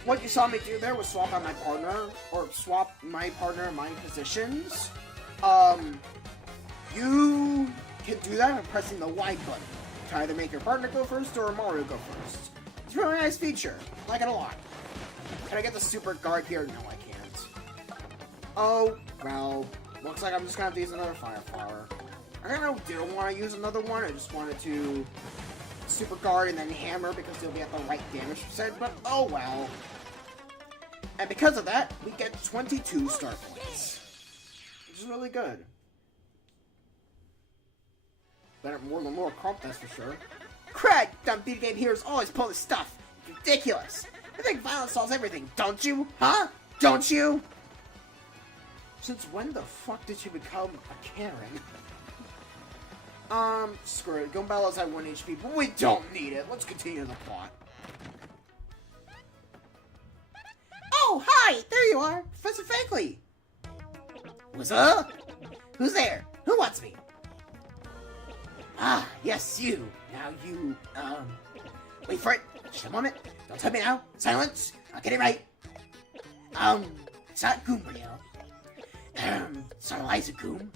what you saw me do there was swap out my partner, or swap my partner and my positions. You can do that by pressing the Y button to either make your partner go first or Mario go first. It's a really nice feature. I like it a lot. Can I get the super guard here? No, I can't. Oh, well, looks like I'm just gonna have to use another fire flower. I kind of didn't want to use another one. I just wanted to super guard and then hammer because they'll be at the right damage percent, but oh well. And because of that, we get 22 star points, which is really good. Better more than Lord Crump, that's for sure. Crud! Dumb video game heroes always pull this stuff. It's ridiculous. You think violence solves everything, don't you? Huh? Don't you? Since when the fuck did you become a Karen? Screw it. Goombella's at 1 HP, but we don't need it. Let's continue the plot. Oh, hi! There you are! Professor Fakley! What's up? Who's there? Who wants me? Ah, yes, you. Now you, wait for it. Just a moment. Don't tell me now. Silence. I'll get it right. It's not Goombrio. It's not Eliza Goom.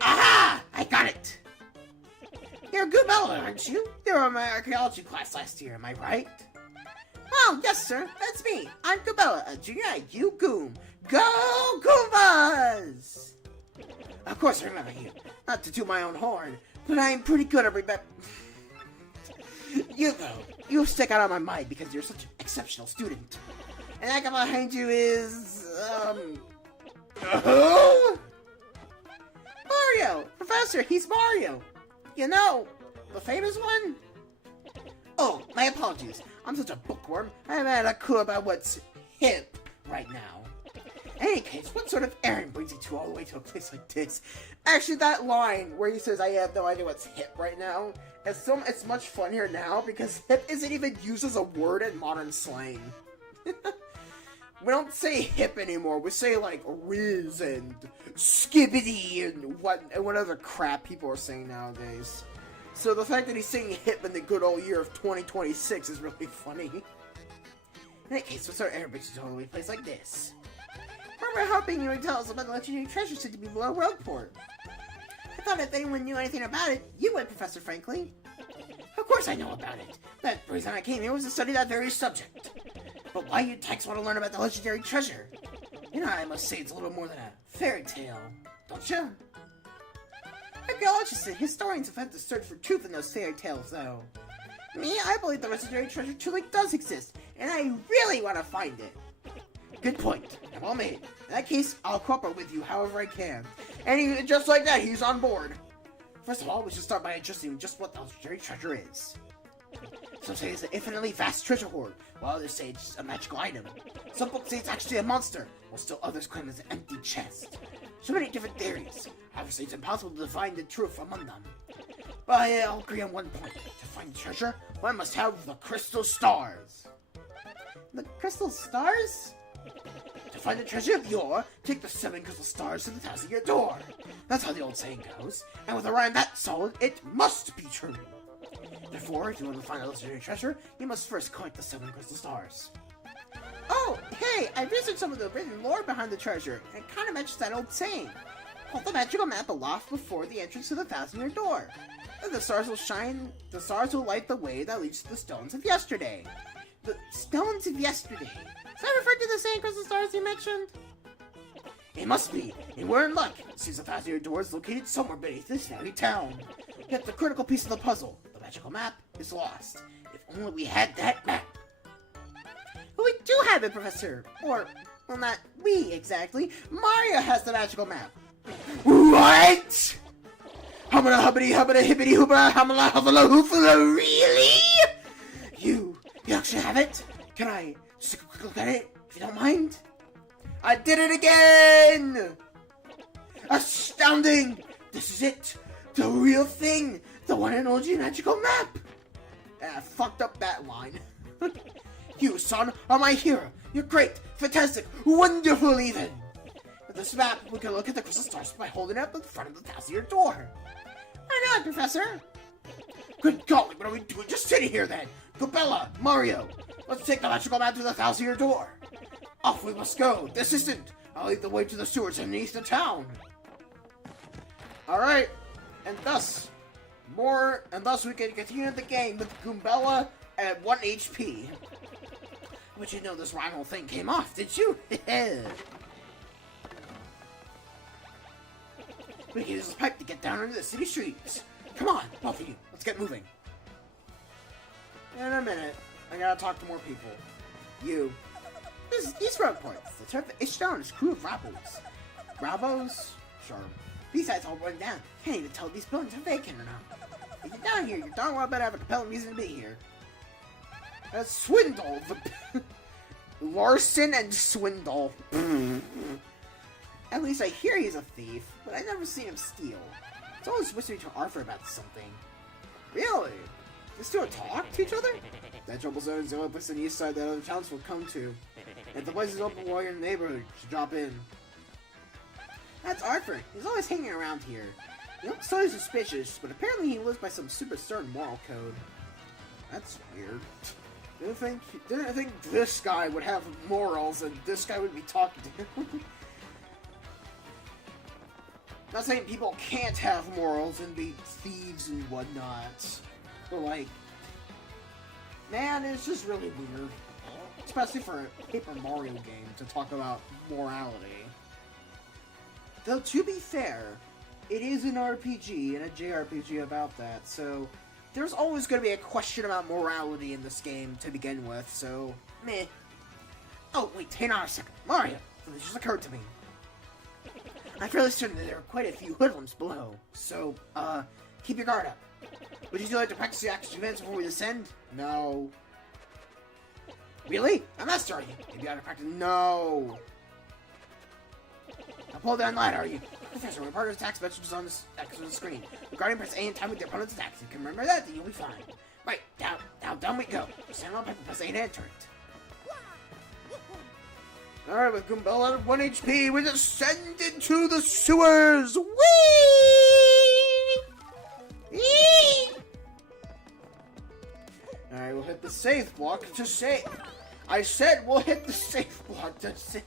Aha! I got it! You're Goombella, aren't you? You were in my archaeology class last year, am I right? Oh, yes, sir. That's me. I'm Goombella, a junior at Goom. Go Goombas! Of course I remember you. Not to toot my own horn, but I'm pretty good at remembering. You stick out on my mind because you're such an exceptional student. And that guy behind you is, Mario! Professor, he's Mario! You know, the famous one? Oh, my apologies. I'm such a bookworm, I haven't had a clue about what's hip right now. In any case, what sort of errand brings you two all the way to a place like this? Actually, that line where he says, I have no idea what's hip right now, it's much funnier now because hip isn't even used as a word in modern slang. We don't say hip anymore, we say like whiz and skibbity and what other crap people are saying nowadays. So the fact that he's saying hip in the good old year of 2026 is really funny. In that case, what's our airbricks to totally place like this? Remember hoping you would tell us about the legendary treasure said to be below Rogueport. I thought if anyone knew anything about it, you would, Professor Frankly. Of course I know about it. The reason I came here was to study that very subject. But why you types want to learn about the legendary treasure? You know, I must say it's a little more than a fairy tale, don't you? Archaeologists and historians have had to search for truth in those fairy tales, though. Me, I believe the legendary treasure truly does exist, and I really want to find it. Good point. Well made. In that case, I'll cooperate with you however I can. And just like that, he's on board. First of all, we should start by addressing just what the legendary treasure is. Some say it's an infinitely vast treasure hoard, while others say it's a magical item. Some books say it's actually a monster, while still others claim it's an empty chest. So many different theories. Obviously, it's impossible to define the truth among them. But I'll agree on one point. To find treasure, one must have the crystal stars. The crystal stars? To find the treasure of yore, take the 7 crystal stars to the 1,000-year door. That's how the old saying goes, and with a rhyme that solid, it must be true. Therefore, if you want to find a legendary treasure, you must first collect the 7 crystal stars. Oh, hey, I researched some of the written lore behind the treasure, and it kind of matches that old saying. Hold the magical map aloft before the entrance to the 1,000-year door. Then the stars will shine, the stars will light the way that leads to the stones of yesterday. The stones of yesterday. Is that referred to the same crystal stars you mentioned? It must be, and we're in luck. It seems the 1,000-year door is located somewhere beneath this very town. Yet the critical piece of the puzzle, the magical map, is lost. If only we had that map. Well, we do have it, Professor. Or, well, not we, exactly. Mario has the magical map. What? Hubbada hubbity hubbada hibbity hoobada hummala huffala hoofala, really? You actually have it? Can I just take a quick look at it, if you don't mind? I did it again! Astounding! This is it! The real thing! The one and only magical map! I fucked up that line. You, son, are my hero. You're great, fantastic, wonderful even! With this map, we can look at the crystal stars by holding it up in front of the 1,000-year door. Why not, Professor? Good golly, what are we doing? Just sitting here then! Gabella, Mario, let's take the magical map to the 1,000-year door. Off we must go. This isn't. I'll lead the way to the sewers underneath the town. Alright, and thus we can continue the game with Goombella at 1 HP. But you know this rival thing came off, did you? We can use this pipe to get down into the city streets. Come on, both of you, let's get moving. In a minute, I gotta talk to more people. You. This is East Rogueport. The turf is shown as crew of Rabos. Rabos? Sure. Besides, all run down. Can't even tell if these buildings are vacant or not. If you're down here, you darn well better have a compelling reason to be here. Swindle. Larson and Swindle. At least I hear he's a thief, but I've never seen him steal. It's always whispering to Arthur about something. Really? These two talk to each other? That trouble zone is the only place on the east side that other towns will come to. If the place is open while you're in the neighborhood, you should drop in. That's Arthur. He's always hanging around here. He looks so suspicious, but apparently he lives by some super stern moral code. That's weird. Didn't think this guy would have morals and this guy would be talking to him. Not saying people can't have morals and be thieves and whatnot, but like, man, it's just really weird. Especially for a Paper Mario game to talk about morality. Though, to be fair, it is an RPG and a JRPG about that, so there's always going to be a question about morality in this game to begin with, so meh. Oh, wait, hang on a second. Mario! This just occurred to me. I'm fairly certain that there are quite a few hoodlums below, so, keep your guard up. Would you like to practice your action events before we descend? No. Really? I'm not starting. Maybe I ought to practice. No. pull down ladder, are you? Professor, when partner's attack messages on this X on the screen. Regarding press A in time with your opponent's attacks. If you can remember that, then you'll be fine. Right, down we go. Stand on paper, press A and enter it. Alright, with Goombella out of 1 HP, we descend into the sewers! Whee! Whee! Alright, we'll hit the save block to save. I said we'll hit the save block to save.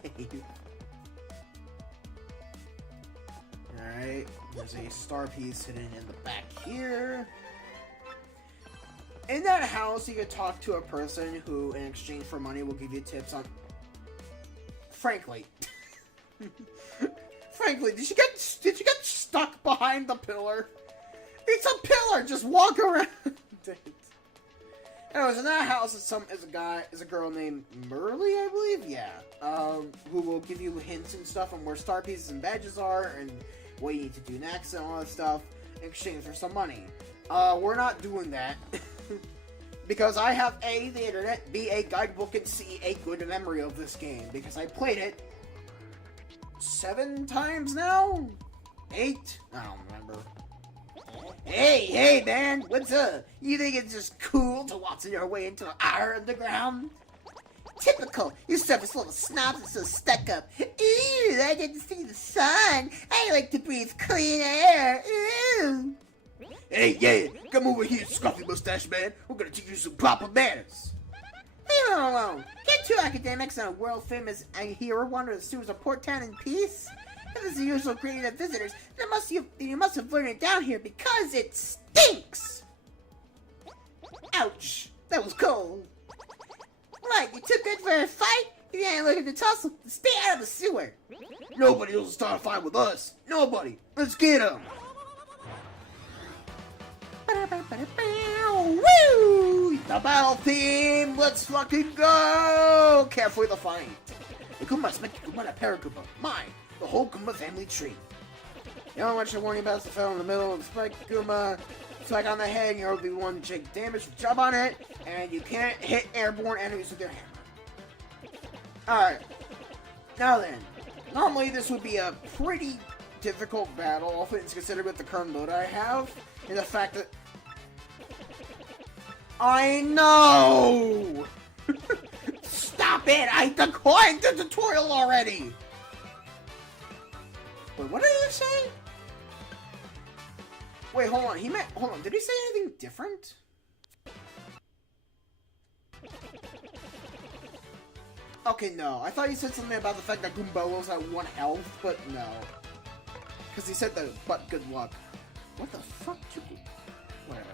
Alright, there's a star piece hidden in the back here. In that house, you can talk to a person who, in exchange for money, will give you tips on... Frankly. Frankly, did you get stuck behind the pillar? It's a pillar! Just walk around it. Anyways, in that house is a girl named Merly, I believe? Yeah. Who will give you hints and stuff on where star pieces and badges are, and what you need to do next, and all that stuff, in exchange for some money. We're not doing that. Because I have A, the internet, B, a guidebook, and C, a good memory of this game. Because I played it 7 times now? 8? I don't remember. Hey, man, what's up? You think it's just cool to waltz your way into our underground? Typical. You're surface little snobs and so stuck up. Ew, I didn't see the sun. I like to breathe clean air. Ew. Hey, yeah, come over here, scruffy mustache man. We're gonna teach you some proper manners. Leave him alone. Get 2 academics and a world-famous hero wander the sewers of Port Town in peace. If it's the usual greeting of visitors, then you must have learned it down here because it stinks. Ouch, that was cold. What, you too good for a fight? You ain't looking to tussle. Stay out of the sewer. Nobody will start a fight with us. Nobody. Let's get him. Woo! The battle theme! Let's fucking go! Careful with the fight. The Goombas make Goomba a Paragoomba. Mine, the whole Goomba family tree. The only one I should warn you about is the fell in the middle of the Spike Goomba. Strike on the head, and you'll be one to take damage. Jump on it, and you can't hit airborne enemies with your hammer. Alright. Now then, normally this would be a pretty difficult battle, all things considered with the current load I have, and the fact that I know! Stop it! I declined the tutorial already! Wait, what did he say? Wait, hold on. Hold on. Did he say anything different? Okay, no. I thought he said something about the fact that Goombello's at 1 health, but no. Because he said that, but good luck. What the fuck? Whatever.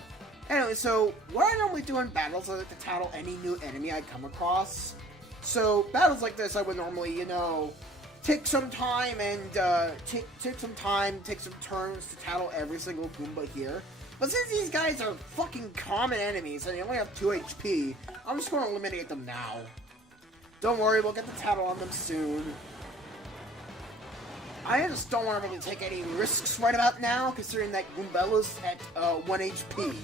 Anyway, so what I normally do in battles, I like to tattle any new enemy I come across. So battles like this, I would normally, you know, take some time and take some turns to tattle every single Goomba here. But since these guys are fucking common enemies and they only have 2 HP, I'm just going to eliminate them now. Don't worry, we'll get the tattle on them soon. I just don't want to really take any risks right about now, considering that Goombella's at 1 HP.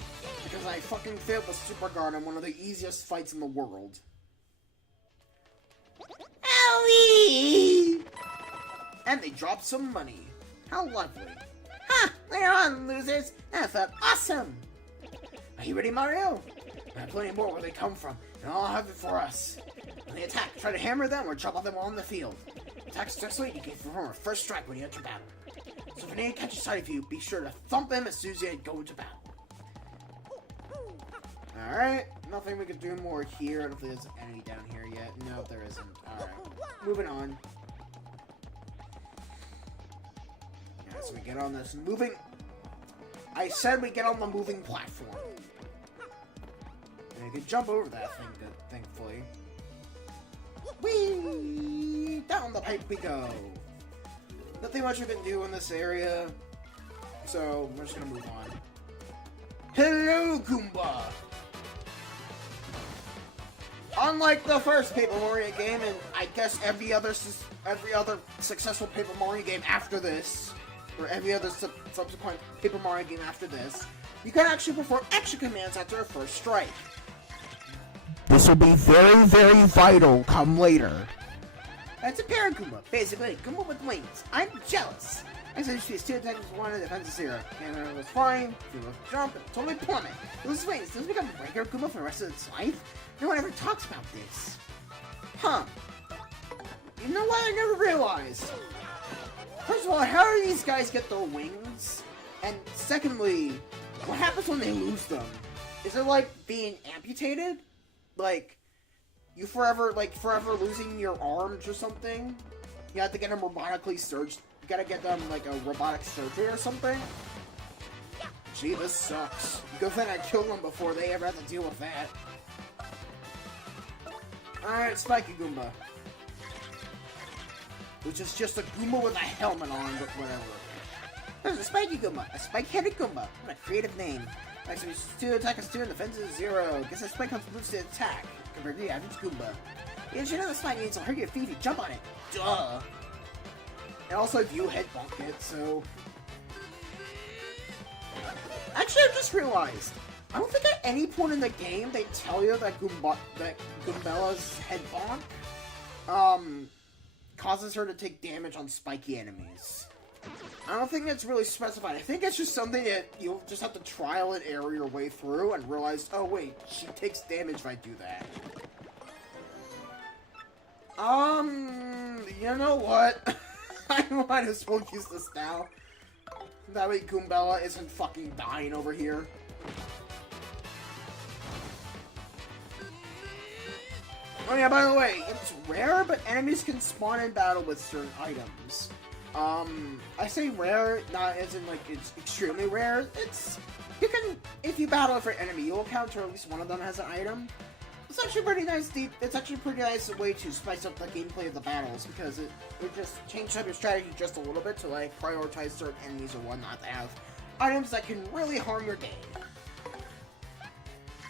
Because I fucking failed the Super Guard in one of the easiest fights in the world. Owie! And they dropped some money. How lovely. Ha! Later on, losers! That felt awesome! Are you ready, Mario? I have plenty more where they come from, and I'll have it for us. When they attack, try to hammer them or chop off them on the field. Attack successfully, you can perform a first strike when you enter battle. So if an enemy catches sight of you, be sure to thump them as soon as you go into battle. Alright, nothing we can do more here. I don't think there's any down here yet. No, there isn't. Alright, moving on. Yeah, so we get on this moving... I said we get on the moving platform. And you can jump over that thing, thankfully. Whee! Down the pipe we go! Nothing much we can do in this area, so we're just gonna move on. Hello, Goomba! Unlike the first Paper Mario game, and I guess every other successful Paper Mario game after this, or every other subsequent Paper Mario game after this, you can actually perform extra commands after a first strike. This will be very, very vital come later. It's a Paragoomba, basically a Goomba with wings. I'm jealous. Actually, she's 2 attacks with 1 and defense is 0. Camera was flying, she was jump, and totally plummet. Loses wings, doesn't become a regular Goomba for the rest of its life? No one ever talks about this. Huh. You know what? I never realized. First of all, how do these guys get their wings? And secondly, what happens when they lose them? Is it like being amputated? Like, you forever losing your arms or something? You have to get them robotically surged. You gotta get them like a robotic surgery or something? Gee, this sucks. Good thing I killed them before they ever had to deal with that. Alright, Spiky Goomba. Which is just a Goomba with a helmet on, but whatever. There's a Spiky Goomba, a spike-headed Goomba. What a creative name. Actually, it's 2 attack is 2 and defense is 0. Guess that spike comes boosted attack compared to the average Goomba. You should know the spike means I'll hurt your feet if you jump on it. Duh. And also, if you head bonk it, so. Actually, I just realized. I don't think at any point in the game they tell you that Goombella's head bonk causes her to take damage on spiky enemies. I don't think that's really specified. I think it's just something that you'll just have to trial and error your way through and realize, oh wait, she takes damage if I do that. You know what? I might as well use this now. That way Goombella isn't fucking dying over here. Oh yeah, by the way, it's rare, but enemies can spawn in battle with certain items. I say rare, not as in like it's extremely rare. You can, if you battle for an enemy, you'll encounter at least one of them as an item. It's actually pretty nice. It's actually a pretty nice way to spice up the gameplay of the battles because it just changes up your strategy just a little bit to like prioritize certain enemies or whatnot that have items that can really harm your game.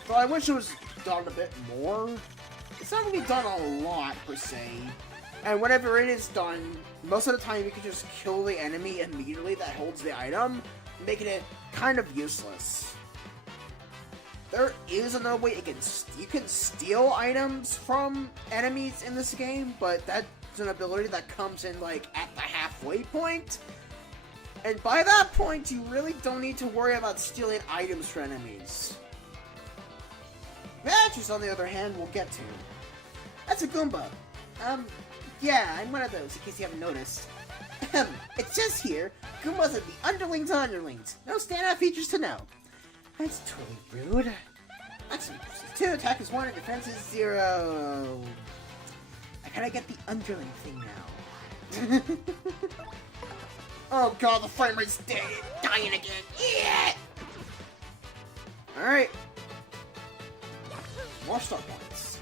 So I wish it was done a bit more. It's not really done a lot per se, and whenever it is done, most of the time you can just kill the enemy immediately that holds the item, making it kind of useless. There is another way you can steal items from enemies in this game, but that's an ability that comes in like at the halfway point. And by that point, you really don't need to worry about stealing items from enemies. Matches, on the other hand, we'll get to. That's a Goomba. Yeah, I'm one of those, in case you haven't noticed. It says here, Goombas are the underlings of underlings. No standout features to know. That's totally rude. That's 2, attack is 1, and defense is 0. I kinda get the underling thing now. Oh god, the frame rate's dying again. Yeah! Alright. More star points.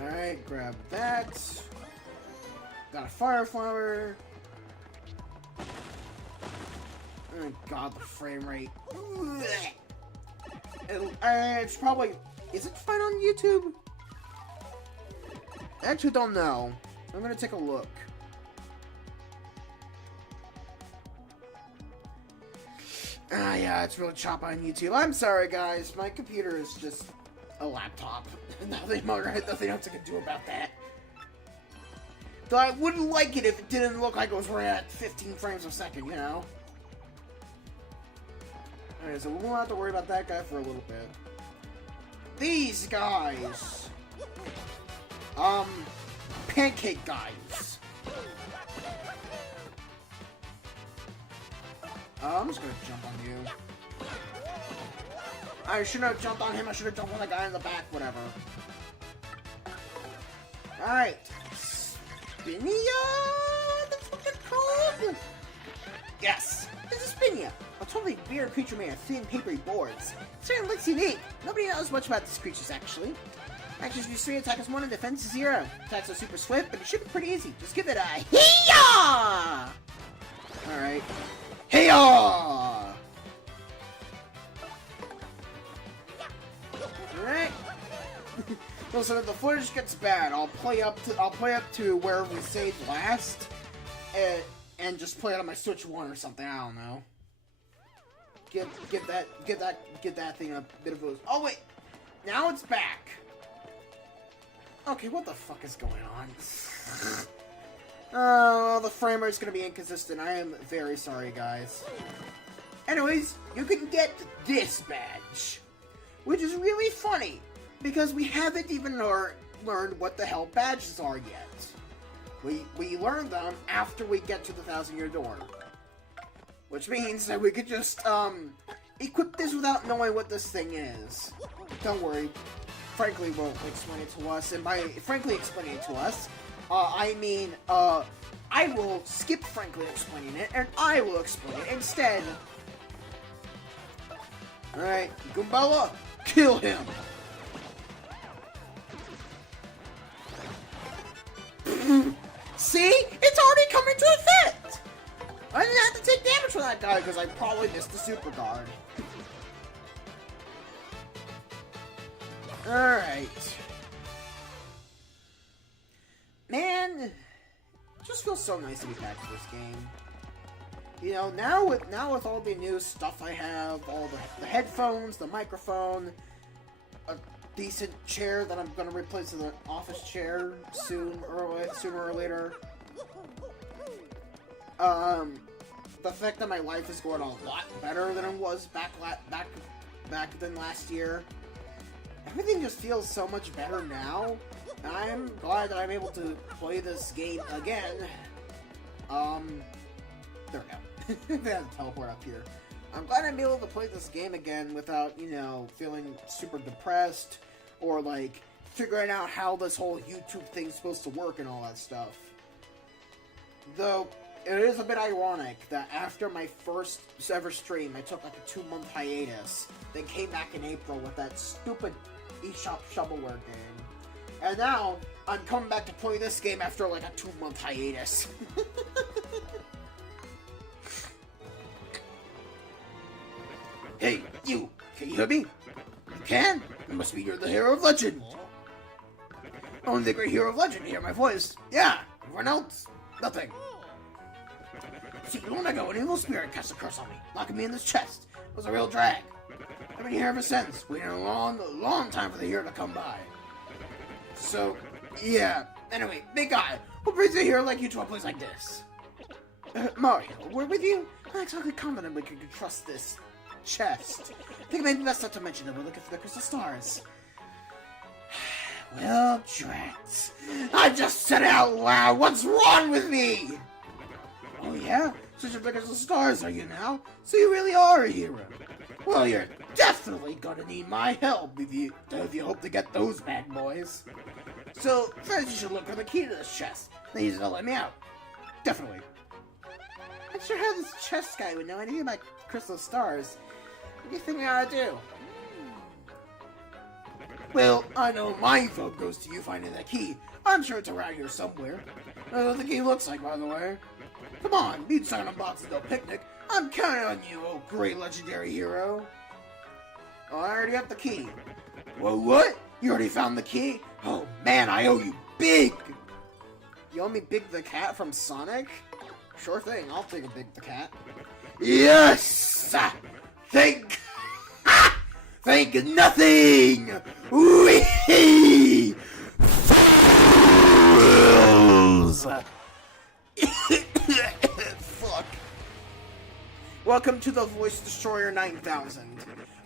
Alright, grab that. Got a fire flower. Oh god, the frame rate. It's probably... Is it fine on YouTube? I actually don't know. I'm gonna take a look. Yeah, it's really choppy on YouTube. I'm sorry, guys. My computer is just a laptop. Nothing else I can do about that. Though I wouldn't like it if it didn't look like it was right at 15 frames a second, you know? Alright, so we won't have to worry about that guy for a little bit. These guys! Pancake guys. I'm just gonna jump on you. I shouldn't have jumped on him, I should have jumped on the guy in the back, whatever. Alright. Spinia? That's what they're called? Yes, this is Spinia, a totally weird creature made of thin, papery boards. It certainly looks unique. Nobody knows much about these creatures, actually. Actions use 3, attack is 1, and defense is 0. Attacks are super swift, but it should be pretty easy. Just give it a hee-yaw! Alright. Hey-yaw! Alright. Listen, if the footage gets bad, I'll play up to where we saved last, and just play it on my Switch 1 or something. I don't know. Get that thing a bit of a. Oh wait, now it's back. Okay, what the fuck is going on? Oh, the frame rate's gonna be inconsistent. I am very sorry, guys. Anyways, you can get this badge, which is really funny, because we haven't even learned what the hell badges are yet. We learn them after we get to the 1,000-year door. Which means that we could just, equip this without knowing what this thing is. Don't worry. Frankly will explain it to us, and by frankly explaining it to us, I mean, I will skip frankly explaining it, and I will explain it instead. Alright, Goombella, kill him! See? It's already coming to effect! I didn't have to take damage from that guy because I probably missed the super guard. Alright. Man, it just feels so nice to be back to this game. You know, now with all the new stuff I have, all the headphones, the microphone, a decent chair that I'm gonna replace with an office chair sooner or later. The fact that my life is going a lot better than it was back than last year. Everything just feels so much better now. And I'm glad that I'm able to play this game again. There we go. They have a teleport up here. I'm glad I'm able to play this game again without, you know, feeling super depressed or, like, figuring out how this whole YouTube thing's supposed to work and all that stuff. Though, it is a bit ironic that after my first ever stream, I took like a 2-month hiatus, then came back in April with that stupid eShop shovelware game. And now, I'm coming back to play this game after like a 2-month hiatus. Hey, you! Can you hear me? You can? It must be you're the hero of legend! Only the great hero of legend hear my voice. Yeah! Everyone else? Nothing. See, long ago, an evil spirit cast a curse on me, locking me in this chest. It was a real drag. I've been here ever since, waiting a long time for the hero to come by. So, yeah. Anyway, big guy, what brings a hero like you to a place like this? Mario, we're with you? I'm not exactly confident we can trust this chest. I think maybe best not to mention that we're looking for the crystal stars. Well, drats. I just said it out loud. What's wrong with me? Oh yeah? Such a big as the stars are you now? So you really are a hero. Well, you're definitely gonna need my help if you hope to get those bad boys. So, first you should look for the key to this chest. Then you just let me out. Definitely. I'm sure how this chest guy would know anything about crystal stars. What do you think we ought to do? Well, I know my vote goes to you finding that key. I'm sure it's around here somewhere. I know what the key looks like, by the way. Come on, beat sign on box no picnic. I'm counting on you, oh great legendary hero. Oh, I already have the key. Whoa, what? You already found the key? Oh man, I owe you big! You owe me Big the Cat from Sonic? Sure thing, I'll take a Big the Cat. Yes! Thank nothing! Wee! Fools! Fuck. Welcome to the Voice Destroyer 9000.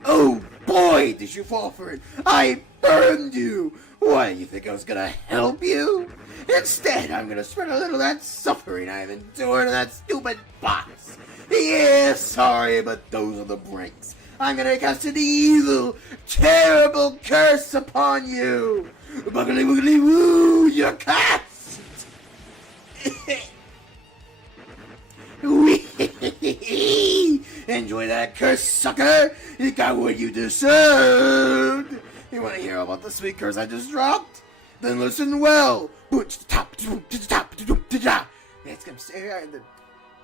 Oh boy, did you fall for it! I burned you! What, you think I was gonna help you? Instead, I'm gonna spread a little of that suffering I've endured to that stupid box. Yeah, sorry, but those are the breaks. I'm gonna cast an evil, terrible curse upon you! Buggly woogly woo, you're cast! Enjoy that curse, sucker! You got what you deserved! You wanna hear about the sweet curse I just dropped? Then listen well! It's gonna stay.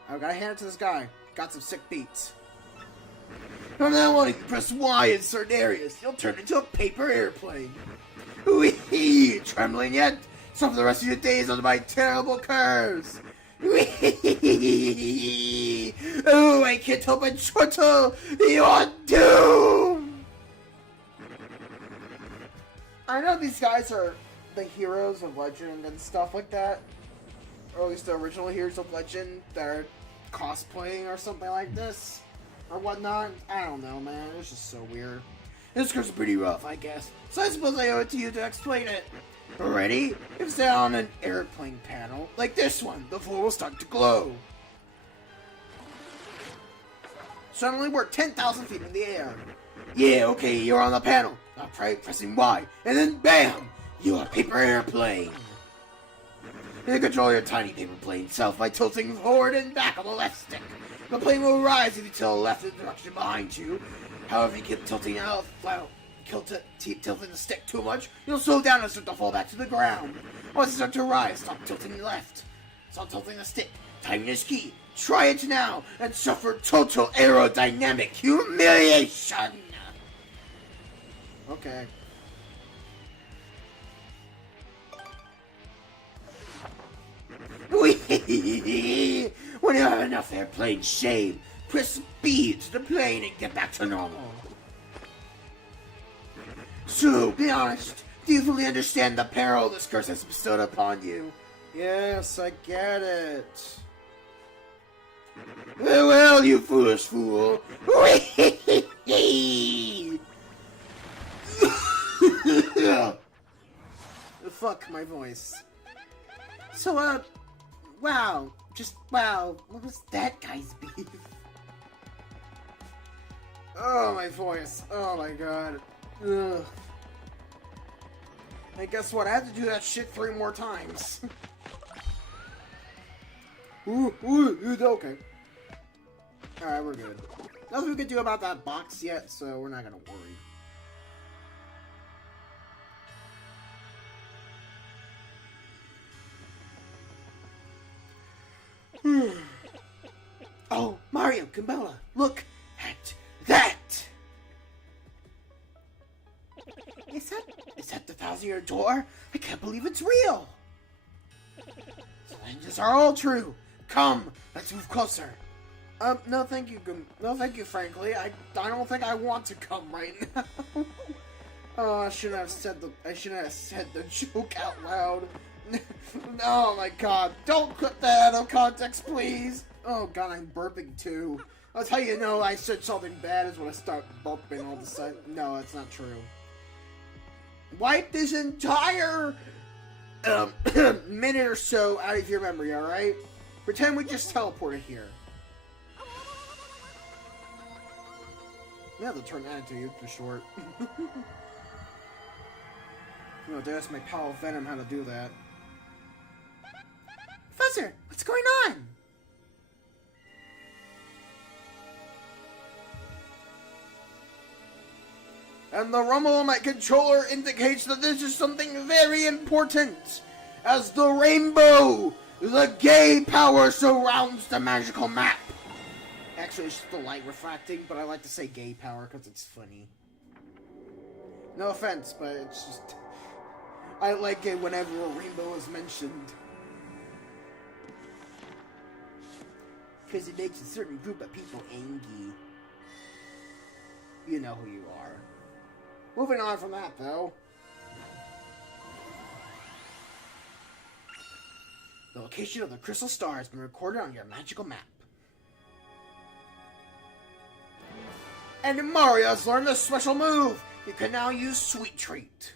I gotta hand it to this guy. Got some sick beats. From now on, if you press Y in certain areas, you'll turn into a paper airplane. Wee! Trembling yet? Suffer the rest of your days under my terrible curse. Wee! Oh, I can't help but chortle! You're doomed! I know these guys are the heroes of Legend and stuff like that. Or at least the original heroes of Legend that are cosplaying or something like this. Or whatnot. I don't know, man. It's just so weird. This script's pretty rough, I guess. So I suppose I owe it to you to explain it. Ready? If it's on an airplane panel, like this one, the floor will start to glow. Suddenly we're 10,000 feet in the air. Yeah, okay, you're on the panel. Now try pressing Y, and then BAM! You're a paper airplane. You control your tiny paper plane self by tilting forward and back on the left stick. The plane will rise if you tilt left in the direction behind you. However, if you keep tilting out, keep tilting the stick too much, you'll slow down and start to fall back to the ground. Once you start to rise, stop tilting left. Stop tilting the stick. Timing is key. Try it now and suffer total aerodynamic humiliation. Okay. When you have enough airplane shame, press B to the plane and get back to normal. So, be honest, do you fully understand the peril this curse has bestowed upon you? Yes, I get it. Well, you foolish fool. Fuck my voice. So, wow. Just, wow. What was that guy's beef? Oh, my voice. Oh, my God. Ugh. And guess what? I have to do that shit 3 more times. Okay. Alright, we're good. Nothing we can do about that box yet, so we're not gonna worry. Oh, Mario, Kimbella, look at that! Is that the 1,000-year door? I can't believe it's real! The legends are all true! Come, let's move closer. No thank you, frankly. I don't think I want to come right now. Oh, I shouldn't have said the joke out loud. Oh my God, don't put that out of context, please. Oh God, I'm burping too. That's how you know I said something bad is when I start burping all of a sudden. No, that's not true. Wipe this entire minute or so out of your memory, alright? Pretend we just teleported here. Yeah, they'll turn that into you for short. You know, to ask my pal Venom how to do that. Professor, what's going on? And the rumble on my controller indicates that this is something very important. As the rainbow, the gay power surrounds the magical map. Actually, it's just the light refracting, but I like to say gay power because it's funny. No offense, but it's just... I like it whenever a rainbow is mentioned. Because it makes a certain group of people angry. You know who you are. Moving on from that, though. The location of the crystal star has been recorded on your magical map. And Mario has learned a special move! You can now use Sweet Treat.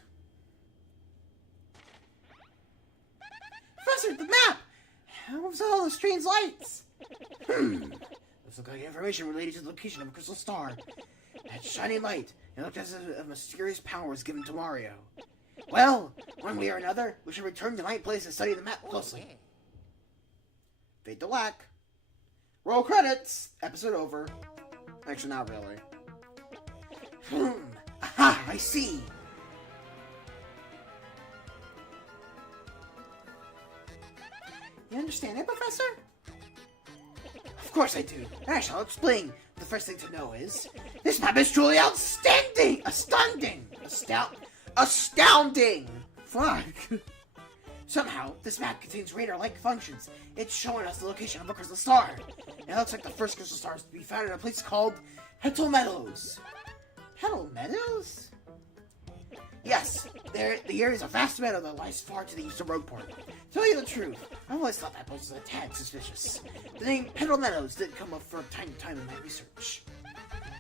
Professor, the map! How was all the strange lights? This looks like information related to the location of a crystal star. That shining light, it looked as if a mysterious power was given to Mario. Well, one way or another, we should return to my place and study the map closely. Fade to black. Roll credits! Episode over. Actually, not really. Aha! I see! You understand it, Professor? Of course I do. I shall explain. The first thing to know is... this map is truly outstanding! Astounding! Astounding! Fuck! Somehow, this map contains radar-like functions. It's showing us the location of a crystal star. It looks like the first crystal star is to be found in a place called Petal Meadows. Petal Meadows? Yes, the area is a vast meadow that lies far to the east of Rogueport. To tell you the truth, I've always thought that place was a tad suspicious. The name Petal Meadows didn't come up for a tiny time in my research.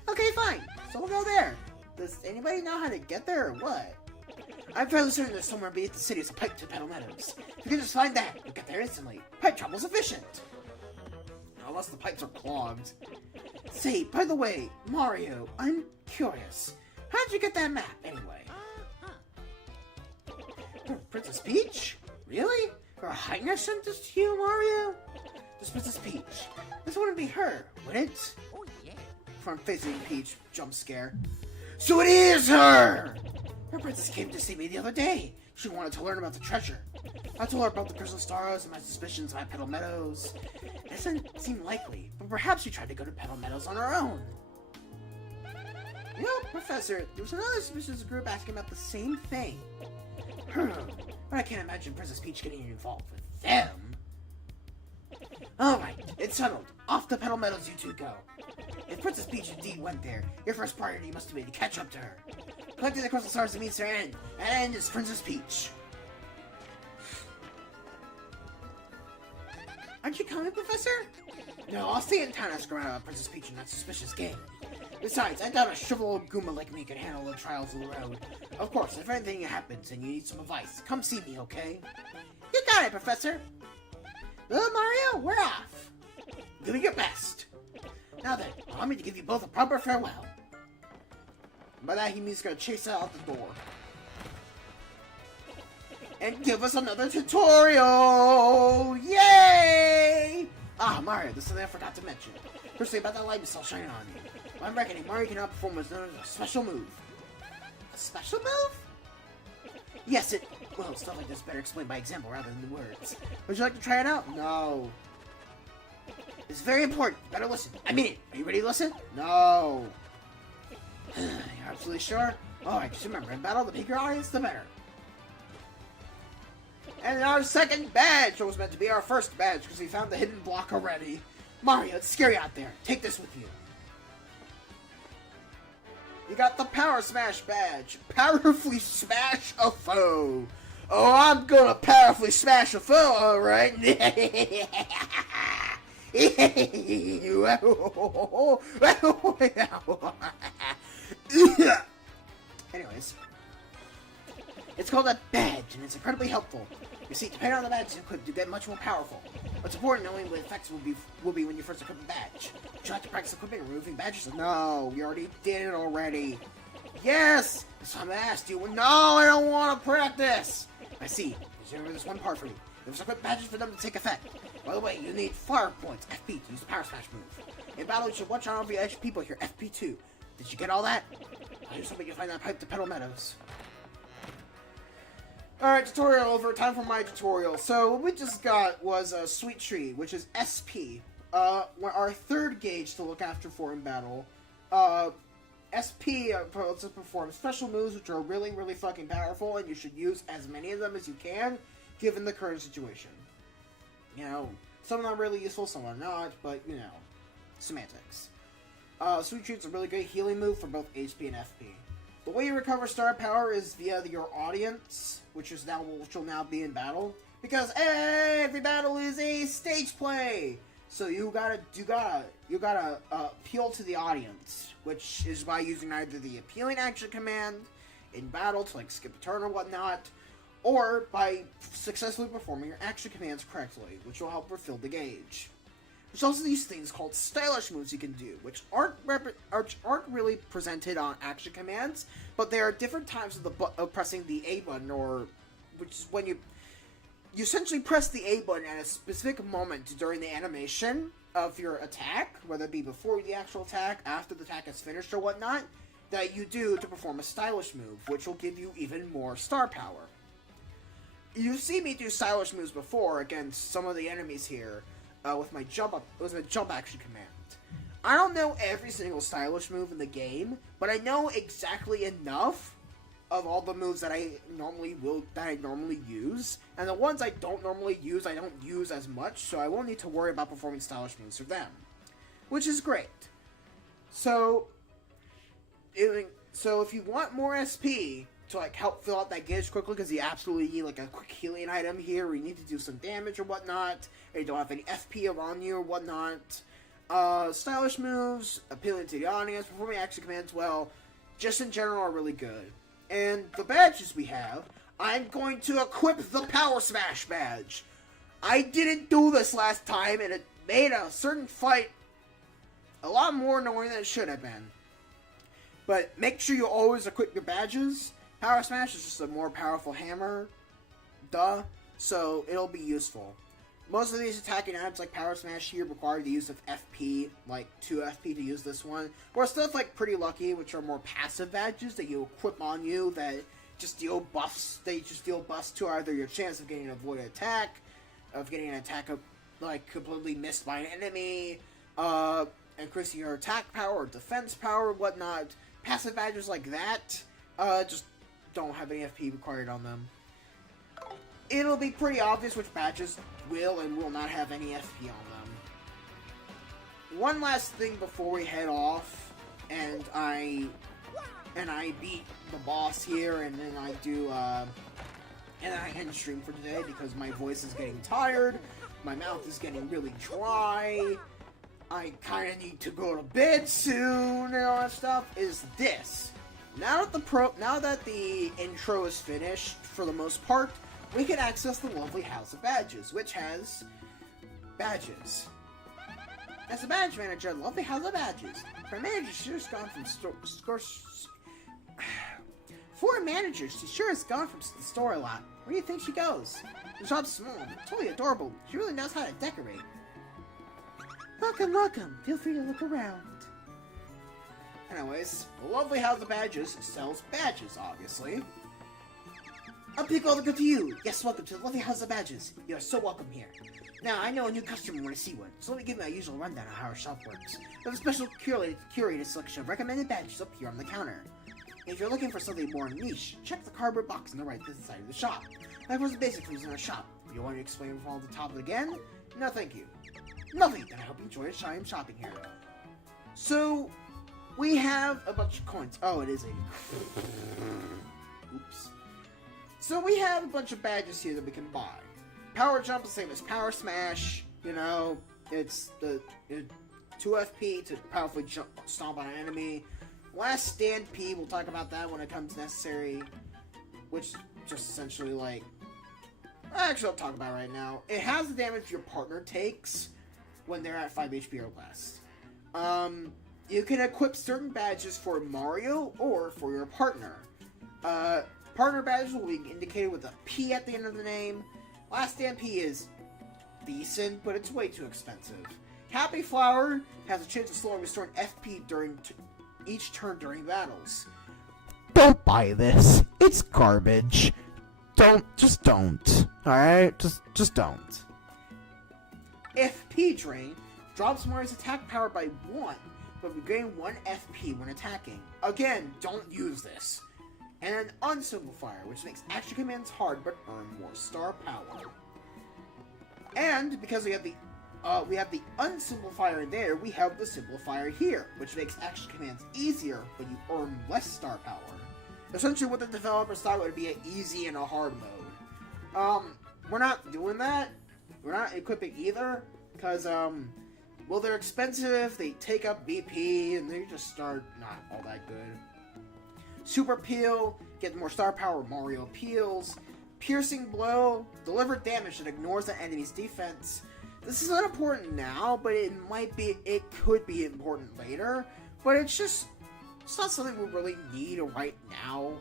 Okay, fine. So we'll go there. Does anybody know how to get there or what? I'm fairly certain there's somewhere beneath the city is a pipe to Petal Meadows. If you can just find that, you'll get there instantly. Pipe travel's efficient. Unless the pipes are clogged. Say, by the way, Mario, I'm curious. How'd you get that map, anyway? Princess Peach? Really? Her Highness sent this to you, Mario? This Princess Peach. This wouldn't be her, would it? Oh, yeah. From facing Peach, jump scare. So it is her! Her princess came to see me the other day. She wanted to learn about the treasure. I told her about the crystal stars and my suspicions about Petal Meadows. It doesn't seem likely, but perhaps she tried to go to Petal Meadows on her own. You know, Professor, there was another suspicious group asking about the same thing. But I can't imagine Princess Peach getting involved with them. Alright, it's settled. Off to Petal Meadows you two go. If Princess Peach indeed went there, your first priority must be to catch up to her. Collecting the crystal stars means her end, and end is Princess Peach. Aren't you coming, Professor? No, I'll stay in town and ask around about Princess Peach in that suspicious game. Besides, I doubt a shriveled old Goomba like me can handle the trials of the road. Of course, if anything happens and you need some advice, come see me, okay? You got it, Professor! Well, Mario, we're off! Doing your best! Now then, allow me to give you both a proper farewell. By that, he means he's gonna chase out the door. And give us another tutorial! Yay! Ah, Mario, there's something I forgot to mention. Firstly, about that light you saw shining on you. I'm reckoning Mario can outperform what's known as a special move. A special move? Yes, well, stuff like this better explained by example rather than the words. Would you like to try it out? No. It's very important. You better listen. I mean it. Are you ready to listen? No. You're absolutely sure? Alright, just remember, in battle, the bigger your audience, the better. And our second badge was meant to be our first badge because we found the hidden block already. Mario, it's scary out there. Take this with you. You got the Power Smash badge. Powerfully smash a foe. Oh, I'm gonna powerfully smash a foe, alright? Anyways. It's called a badge, and it's incredibly helpful. You see, depending on the badge you equip, you get much more powerful. What's important knowing what effects will be when you first equip a badge. Would you like to practice equipping and removing badges? No, we already did it already. Yes! That's why I asked you. No, I don't want to practice! I see. There's one part for you. You must equip badges for them to take effect. By the way, you need fire points, FP, to use the Power Smash move. In battle, you should watch out for your edge people here, FP2. Did you get all that? I just hope you find that pipe to Petal Meadows. Alright, tutorial over. Time for my tutorial. So, what we just got was a Sweet Tree, which is SP. Our third gauge to look after for in battle. SP to perform special moves, which are really, really fucking powerful, and you should use as many of them as you can, given the current situation. You know, some are really useful, some are not, but, you know, semantics. Sweet Treat's a really good healing move for both HP and FP. The way you recover star power is via your audience, which will now be in battle, because every battle is a stage play. So you gotta appeal to the audience, which is by using either the appealing action command in battle to like skip a turn or whatnot, or by successfully performing your action commands correctly, which will help refill the gauge. There's also these things called stylish moves you can do, which aren't really presented on action commands, but there are different times of pressing the A button, which is when you essentially press the A button at a specific moment during the animation of your attack, whether it be before the actual attack, after the attack is finished, or whatnot, that you do to perform a stylish move, which will give you even more star power. You've seen me do stylish moves before against some of the enemies here, with my jump action command. I don't know every single stylish move in the game, but I know exactly enough of all the moves that I normally use, and the ones I don't normally use, I don't use as much, so I won't need to worry about performing stylish moves for them, which is great. So if you want more SP, to like help fill out that gauge quickly, because you absolutely need like a quick healing item here, where you need to do some damage or whatnot, and you don't have any FP around you or whatnot. Stylish moves, appealing to the audience, performing action commands well, just in general are really good. And the badges we have, I'm going to equip the Power Smash badge. I didn't do this last time, and it made a certain fight a lot more annoying than it should have been. But make sure you always equip your badges. Power Smash is just a more powerful hammer, so it'll be useful. Most of these attacking items like Power Smash here require the use of FP, like 2 FP to use this one. Or stuff like Pretty Lucky, which are more passive badges that you equip on you that just deal buffs. They just deal buffs to either your chance of getting an avoided attack, of getting an attack like completely missed by an enemy, increasing your attack power or defense power, whatnot. Passive badges like that, just don't have any FP required on them. It'll be pretty obvious which badges will and will not have any FP on them. One last thing before we head off, and I beat the boss here, and then I do, and I end stream for today because my voice is getting tired, my mouth is getting really dry, I kind of need to go to bed soon, and all that stuff, is this. Now that the intro is finished, for the most part, we can access the lovely House of Badges, which has badges. As a badge manager, lovely House of Badges. For a manager, she sure has gone from For a manager, she sure has gone from the store a lot. Where do you think she goes? The shop's small, totally adorable. She really knows how to decorate. Welcome, welcome. Feel free to look around. Anyways, the lovely House of Badges sells badges, obviously. I'll pick all the good to you. Yes, welcome to the lovely House of Badges. You are so welcome here. Now, I know a new customer want to see one, so let me give you a usual rundown of how our shop works. We have a special curated selection of recommended badges up here on the counter. If you're looking for something more niche, check the cardboard box on the right side of the shop. That was the basic reason in our shop. You want me to explain from all the top again? No, thank you. Lovely, then I hope you enjoy your time shopping here. So, we have a bunch of coins. Oh, it is a... Oops. So we have a bunch of badges here that we can buy. Power Jump, the same as Power Smash. You know, it's the 2 FP to powerfully stomp on an enemy. Last Stand P, we'll talk about that when it comes necessary. Which just essentially like... Actually, I'll talk about it right now. It has the damage your partner takes when they're at 5 HP or less. You can equip certain badges for Mario or for your partner. Partner badges will be indicated with a P at the end of the name. Last Stand P is decent, but it's way too expensive. Happy Flower has a chance of slowing restoring FP during each turn during battles. Don't buy this. It's garbage. Just don't. Alright? Just don't. FP Drain drops Mario's attack power by 1, but we gain 1 FP when attacking. Again, don't use this. And an Unsimplifier, which makes action commands hard but earn more star power. And because we have the Unsimplifier there, we have the Simplifier here, which makes action commands easier, but you earn less star power. Essentially, what the developers thought would be an easy and a hard mode. We're not doing that. We're not equipping either, because well, they're expensive. They take up BP, and they just start not all that good. Super Peel, get more star power, Mario Peels. Piercing Blow, deliver damage that ignores the enemy's defense. This is not important now, but it could be important later. But it's not something we really need right now.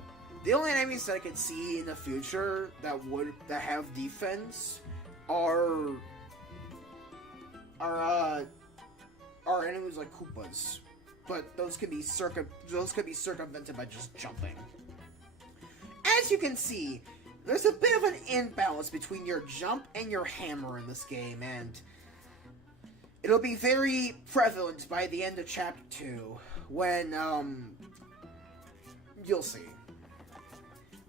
The only enemies that I can see in the future that have defense are enemies like Koopas. But those could be circumvented by just jumping. As you can see, there's a bit of an imbalance between your jump and your hammer in this game, and it'll be very prevalent by the end of Chapter 2, when, you'll see.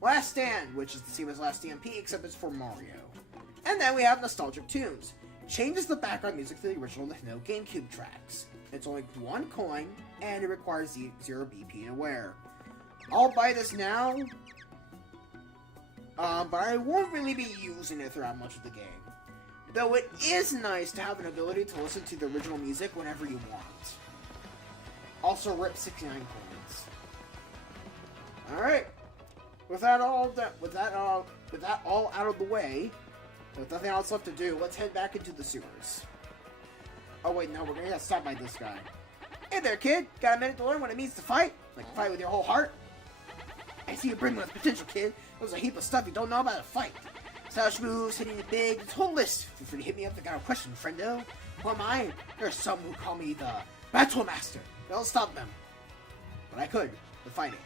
Last Stand, which is the same as Last DMP, except it's for Mario. And then we have Nostalgic Tunes. Changes the background music to the original Nintendo GameCube tracks. It's only 1 coin, and it requires 0 BP to wear. I'll buy this now, but I won't really be using it throughout much of the game. Though it is nice to have an ability to listen to the original music whenever you want. Also, rip 69 coins. All right. With that all out of the way, with nothing else left to do, let's head back into the sewers. Oh wait, no, we're gonna get stopped by this guy. Hey there, kid. Got a minute to learn what it means to fight? Like fight with your whole heart? I see you're brimming with potential, kid. There's a heap of stuff you don't know about a fight. Stylish moves, hitting it big, this whole list. Feel free to hit me up if you got a question, friendo. Who am I? There's some who call me the Battle Master. Don't stop them. But I could, with fighting.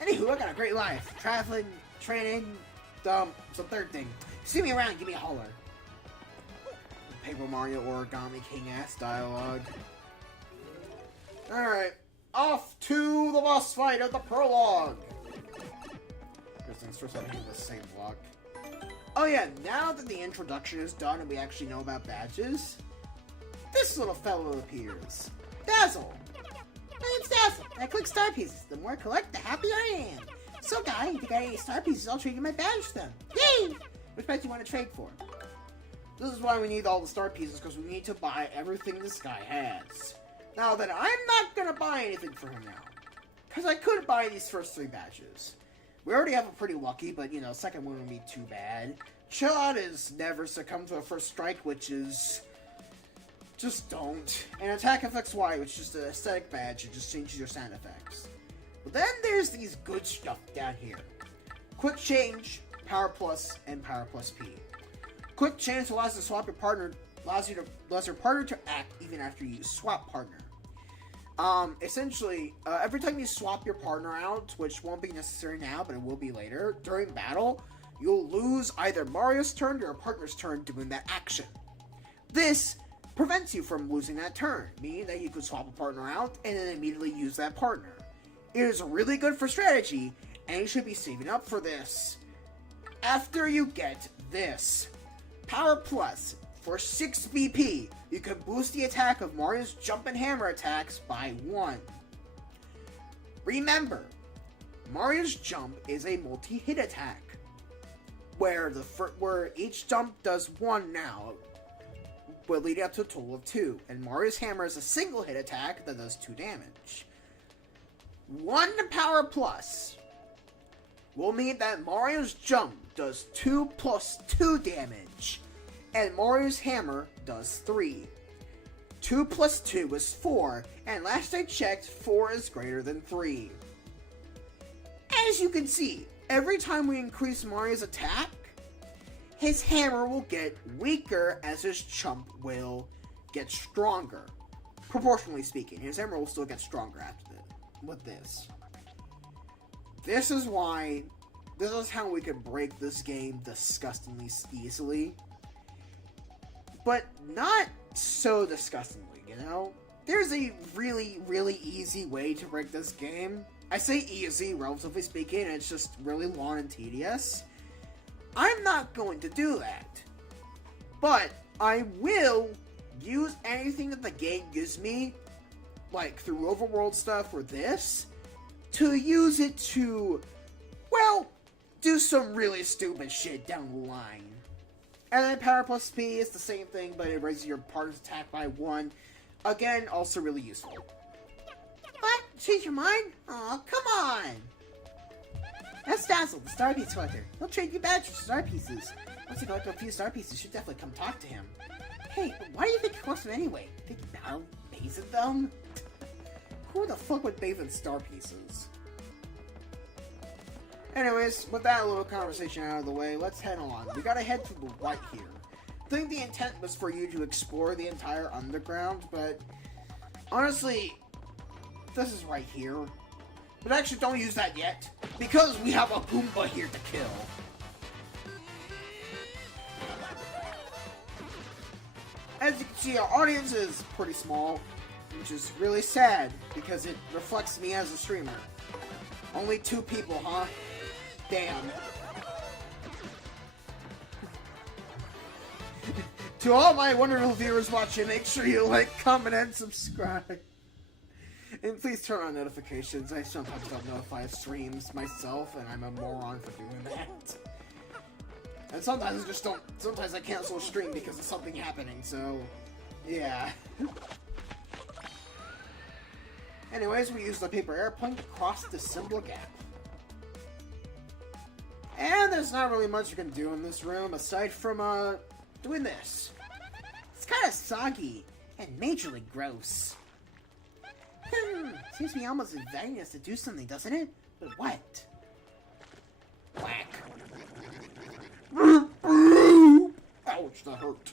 Anywho, I got a great life. Traveling, training, some third thing. See me around, give me a holler. Paper Mario Origami King ass dialogue. Alright, off to the boss fight of the prologue. First I do the same block. Oh yeah, now that the introduction is done and we actually know about badges, this little fellow appears. Dazzle! My name's Dazzle. I collect star pieces. The more I collect, the happier I am. So guy, if you got any star pieces, I'll trade you my badge then. Yay! Which badge do you want to trade for? This is why we need all the star pieces, because we need to buy everything this guy has. Now then, I'm not gonna buy anything for him now. Because I could buy these first 3 badges. We already have a pretty lucky, but, you know, second one wouldn't be too bad. Chill Out is never succumb to a first strike, which is... just don't. And Attack Effects Y, which is just an aesthetic badge. It just changes your sound effects. But then there's these good stuff down here. Quick Change, Power Plus, and Power Plus P. Quick Change allows you to swap your partner, allows your partner to act even after you swap partner. Essentially, every time you swap your partner out, which won't be necessary now, but it will be later, during battle, you'll lose either Mario's turn or your partner's turn doing that action. This prevents you from losing that turn, meaning that you could swap a partner out and then immediately use that partner. It is really good for strategy, and you should be saving up for this. After you get this, Power Plus, for 6 BP, you can boost the attack of Mario's jump and hammer attacks by 1. Remember, Mario's jump is a multi-hit attack, where each jump does 1 now, but leading up to a total of 2, and Mario's hammer is a single hit attack that does 2 damage. 1 Power Plus will mean that Mario's jump does 2 plus 2 damage, and Mario's hammer does 3. 2 plus 2 is 4, and last I checked, 4 is greater than 3. As you can see, every time we increase Mario's attack, his hammer will get weaker as his jump will get stronger. Proportionally speaking, his hammer will still get stronger after this. With this. This is how we can break this game disgustingly easily. But not so disgustingly, you know? There's a really, really easy way to break this game. I say easy, relatively speaking, and it's just really long and tedious. I'm not going to do that. But I will use anything that the game gives me, like through overworld stuff or this, to use it to, well, do some really stupid shit down the line. And then Power Plus P is the same thing, but it raises your partner's attack by 1. Again, also really useful. What? Change your mind? Aw, come on! That's Dazzle, the Star Piece Collector. He'll trade you badges for Star Pieces. Once you collect a few Star Pieces, you should definitely come talk to him. Hey, why do you think he collects them anyway? Think Battle bathes in them? Who the fuck would bathe in Star Pieces? Anyways, with that little conversation out of the way, let's head on. We gotta head to the right here. I think the intent was for you to explore the entire underground, but honestly, this is right here. But actually, don't use that yet, because we have a Goomba here to kill. As you can see, our audience is pretty small, which is really sad, because it reflects me as a streamer. Only 2 people, huh? Damn. To all my wonderful viewers watching, make sure you like, comment, and subscribe. And please turn on notifications. I sometimes don't notify streams myself, and I'm a moron for doing that. And sometimes I just don't. Sometimes I cancel a stream because of something happening, so. Yeah. Anyways, we use the paper airplane to cross the symbol gap. And there's not really much you can do in this room aside from, doing this. It's kind of soggy and majorly gross. Seems to be almost inviting us to do something, doesn't it? But what? Whack. Ouch, that hurt.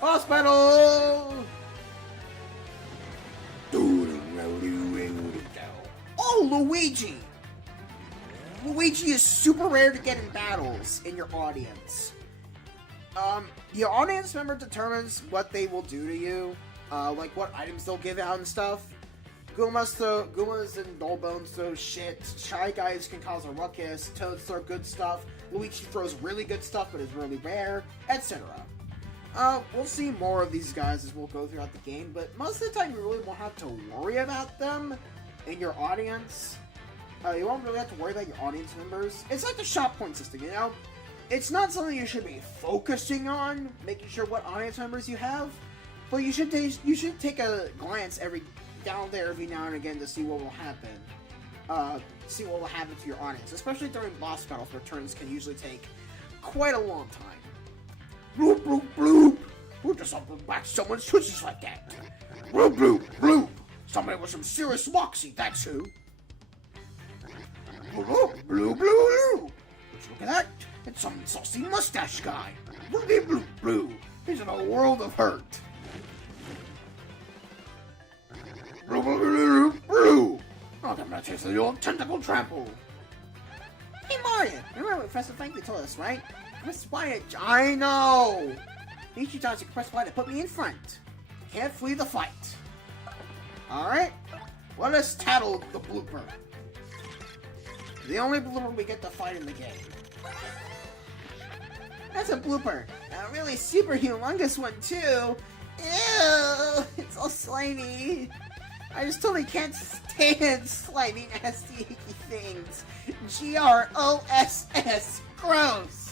Hospital! Oh, Luigi! Luigi is super rare to get in battles in your audience. Your audience member determines what they will do to you, like what items they'll give out and stuff. Goombas and Nullbones throw shit, Shy Guys can cause a ruckus, Toads throw good stuff, Luigi throws really good stuff but is really rare, etc. We'll see more of these guys as we'll go throughout the game, but most of the time you really won't have to worry about them in your audience. You won't really have to worry about your audience members. It's like the shop point system, you know? It's not something you should be focusing on, making sure what audience members you have, but you should take a glance down there every now and again to see what will happen. See what will happen to your audience, especially during boss battles where turns can usually take quite a long time. Bloop, bloop, bloop! Who just up and whack someone's switches like that? Bloop, bloop, bloop! Somebody with some serious moxie, that's who! Bloop, bloop, bloop, bloop! Would you look at that? It's some saucy mustache guy! Bloop, bloop, bloop! He's in a world of hurt! Bloop, bloop, bloop, bloop! Oh, I'm gonna taste the old tentacle trample! Hey Mario, remember what Professor Franklin told us, right? Press Y to... I know! Each times you can press Y to put me in front. Can't flee the fight. Alright? Let us tattle the blooper. The only blooper we get to fight in the game. That's a blooper. A really super humongous one, too. Ew! It's all slimy. I just totally can't stand slimy, nasty, icky things. Gross! Gross!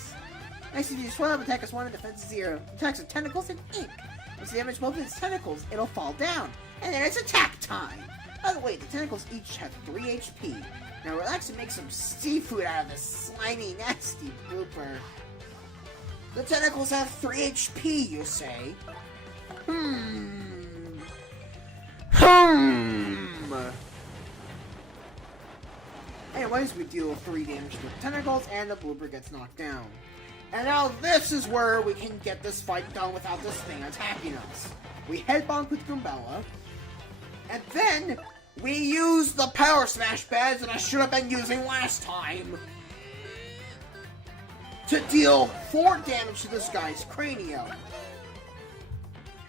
Next, if you swell up, attack is 1 and defense is 0. Attacks with tentacles and ink. Once you damage both of its tentacles, it'll fall down. And then it's attack time! By the way, the tentacles each have 3 HP. Now relax and make some seafood out of this slimy, nasty blooper. The tentacles have 3 HP, you say? Anyways, we deal 3 damage to the tentacles, and the blooper gets knocked down. And now this is where we can get this fight done without this thing attacking us. We headbomb with Goombella, and then we use the power smash pads that I should have been using last time to deal 4 damage to this guy's cranium.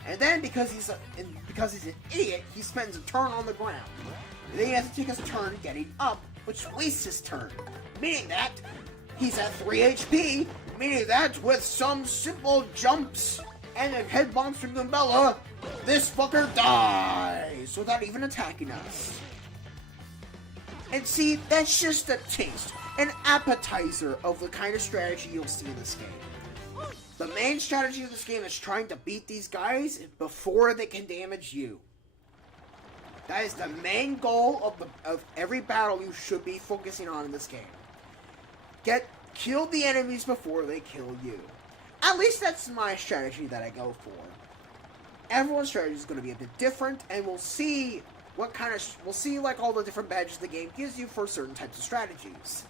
And then because he's an idiot, he spends a turn on the ground. And then he has to take his turn getting up, which wastes his turn. Meaning that he's at 3 HP, meaning that with some simple jumps and a head bombs from Goombella, this fucker dies without even attacking us. And see, that's just a taste, an appetizer of the kind of strategy you'll see in this game. The main strategy of this game is trying to beat these guys before they can damage you. That is the main goal of every battle you should be focusing on in this game. Kill the enemies before they kill you. At least that's my strategy that I go for. Everyone's strategy is going to be a bit different, and we'll see like all the different badges the game gives you for certain types of strategies.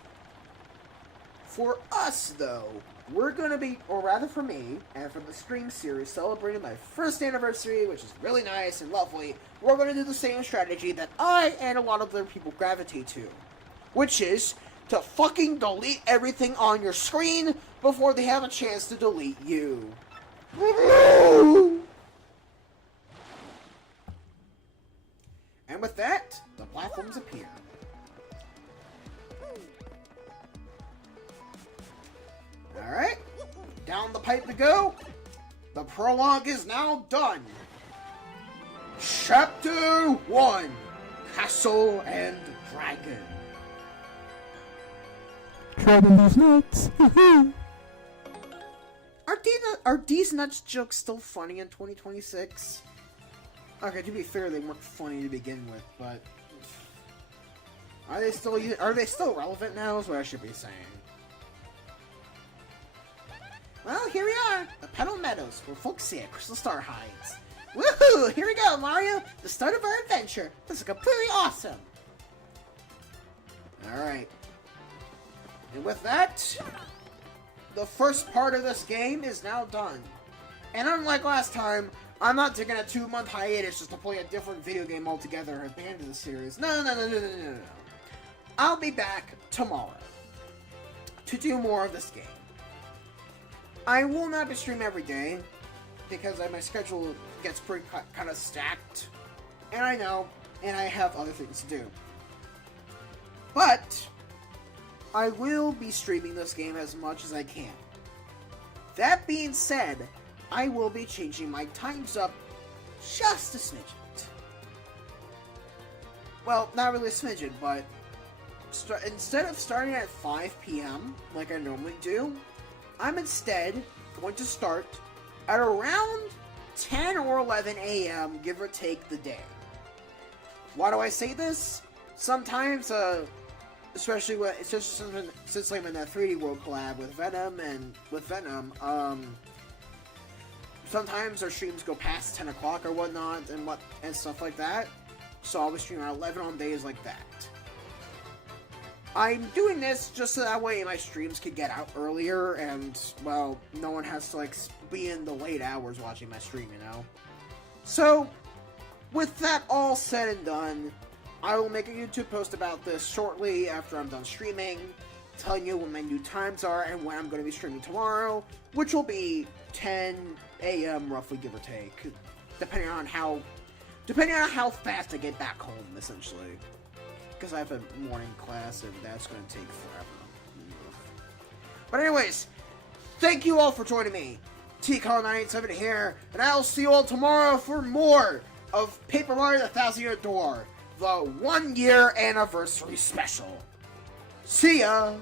For us, though, we're going to be, or rather for me, and for the stream series celebrating my 1st anniversary, which is really nice and lovely, we're going to do the same strategy that I and a lot of other people gravitate to, which is to fucking delete everything on your screen before they have a chance to delete you. And with that, the platforms appear. Alright, the pipe to go, the prologue is now done. Chapter 1, Castle and Dragon. Driving these nuts. Are these nuts jokes still funny in 2026? Okay, to be fair, they weren't funny to begin with, but are they still relevant now? Is what I should be saying. Well, here we are, the Petal Meadows, where folks say a Crystal Star hides. Woohoo! Here we go, Mario! The start of our adventure. This is completely awesome. All right. And with that, the first part of this game is now done. And unlike last time, I'm not taking a 2-month hiatus just to play a different video game altogether at the end of the series. No. I'll be back tomorrow to do more of this game. I will not be streaming every day because my schedule gets pretty kind of stacked. And I know, and I have other things to do. But I will be streaming this game as much as I can. That being said, I will be changing my times up just a smidgen. Well, not really a smidgen, but instead of starting at 5 p.m. like I normally do, I'm instead going to start at around 10 or 11 a.m., give or take the day. Why do I say this? Sometimes, especially since I'm in that 3D World collab with Venom, sometimes our streams go past 10 o'clock or whatnot and stuff like that. So I'll be streaming at 11 on days like that. I'm doing this just so that way my streams can get out earlier and, well, no one has to, be in the late hours watching my stream, you know? So, with that all said and done, I will make a YouTube post about this shortly after I'm done streaming, telling you what my new times are and when I'm going to be streaming tomorrow, which will be 10 a.m. roughly, give or take, depending on how fast I get back home, essentially. Because I have a morning class, and that's going to take forever. But anyways, thank you all for joining me. TCall987 here, and I'll see you all tomorrow for more of Paper Mario the Thousand Year Door, the 1-year anniversary special. See ya!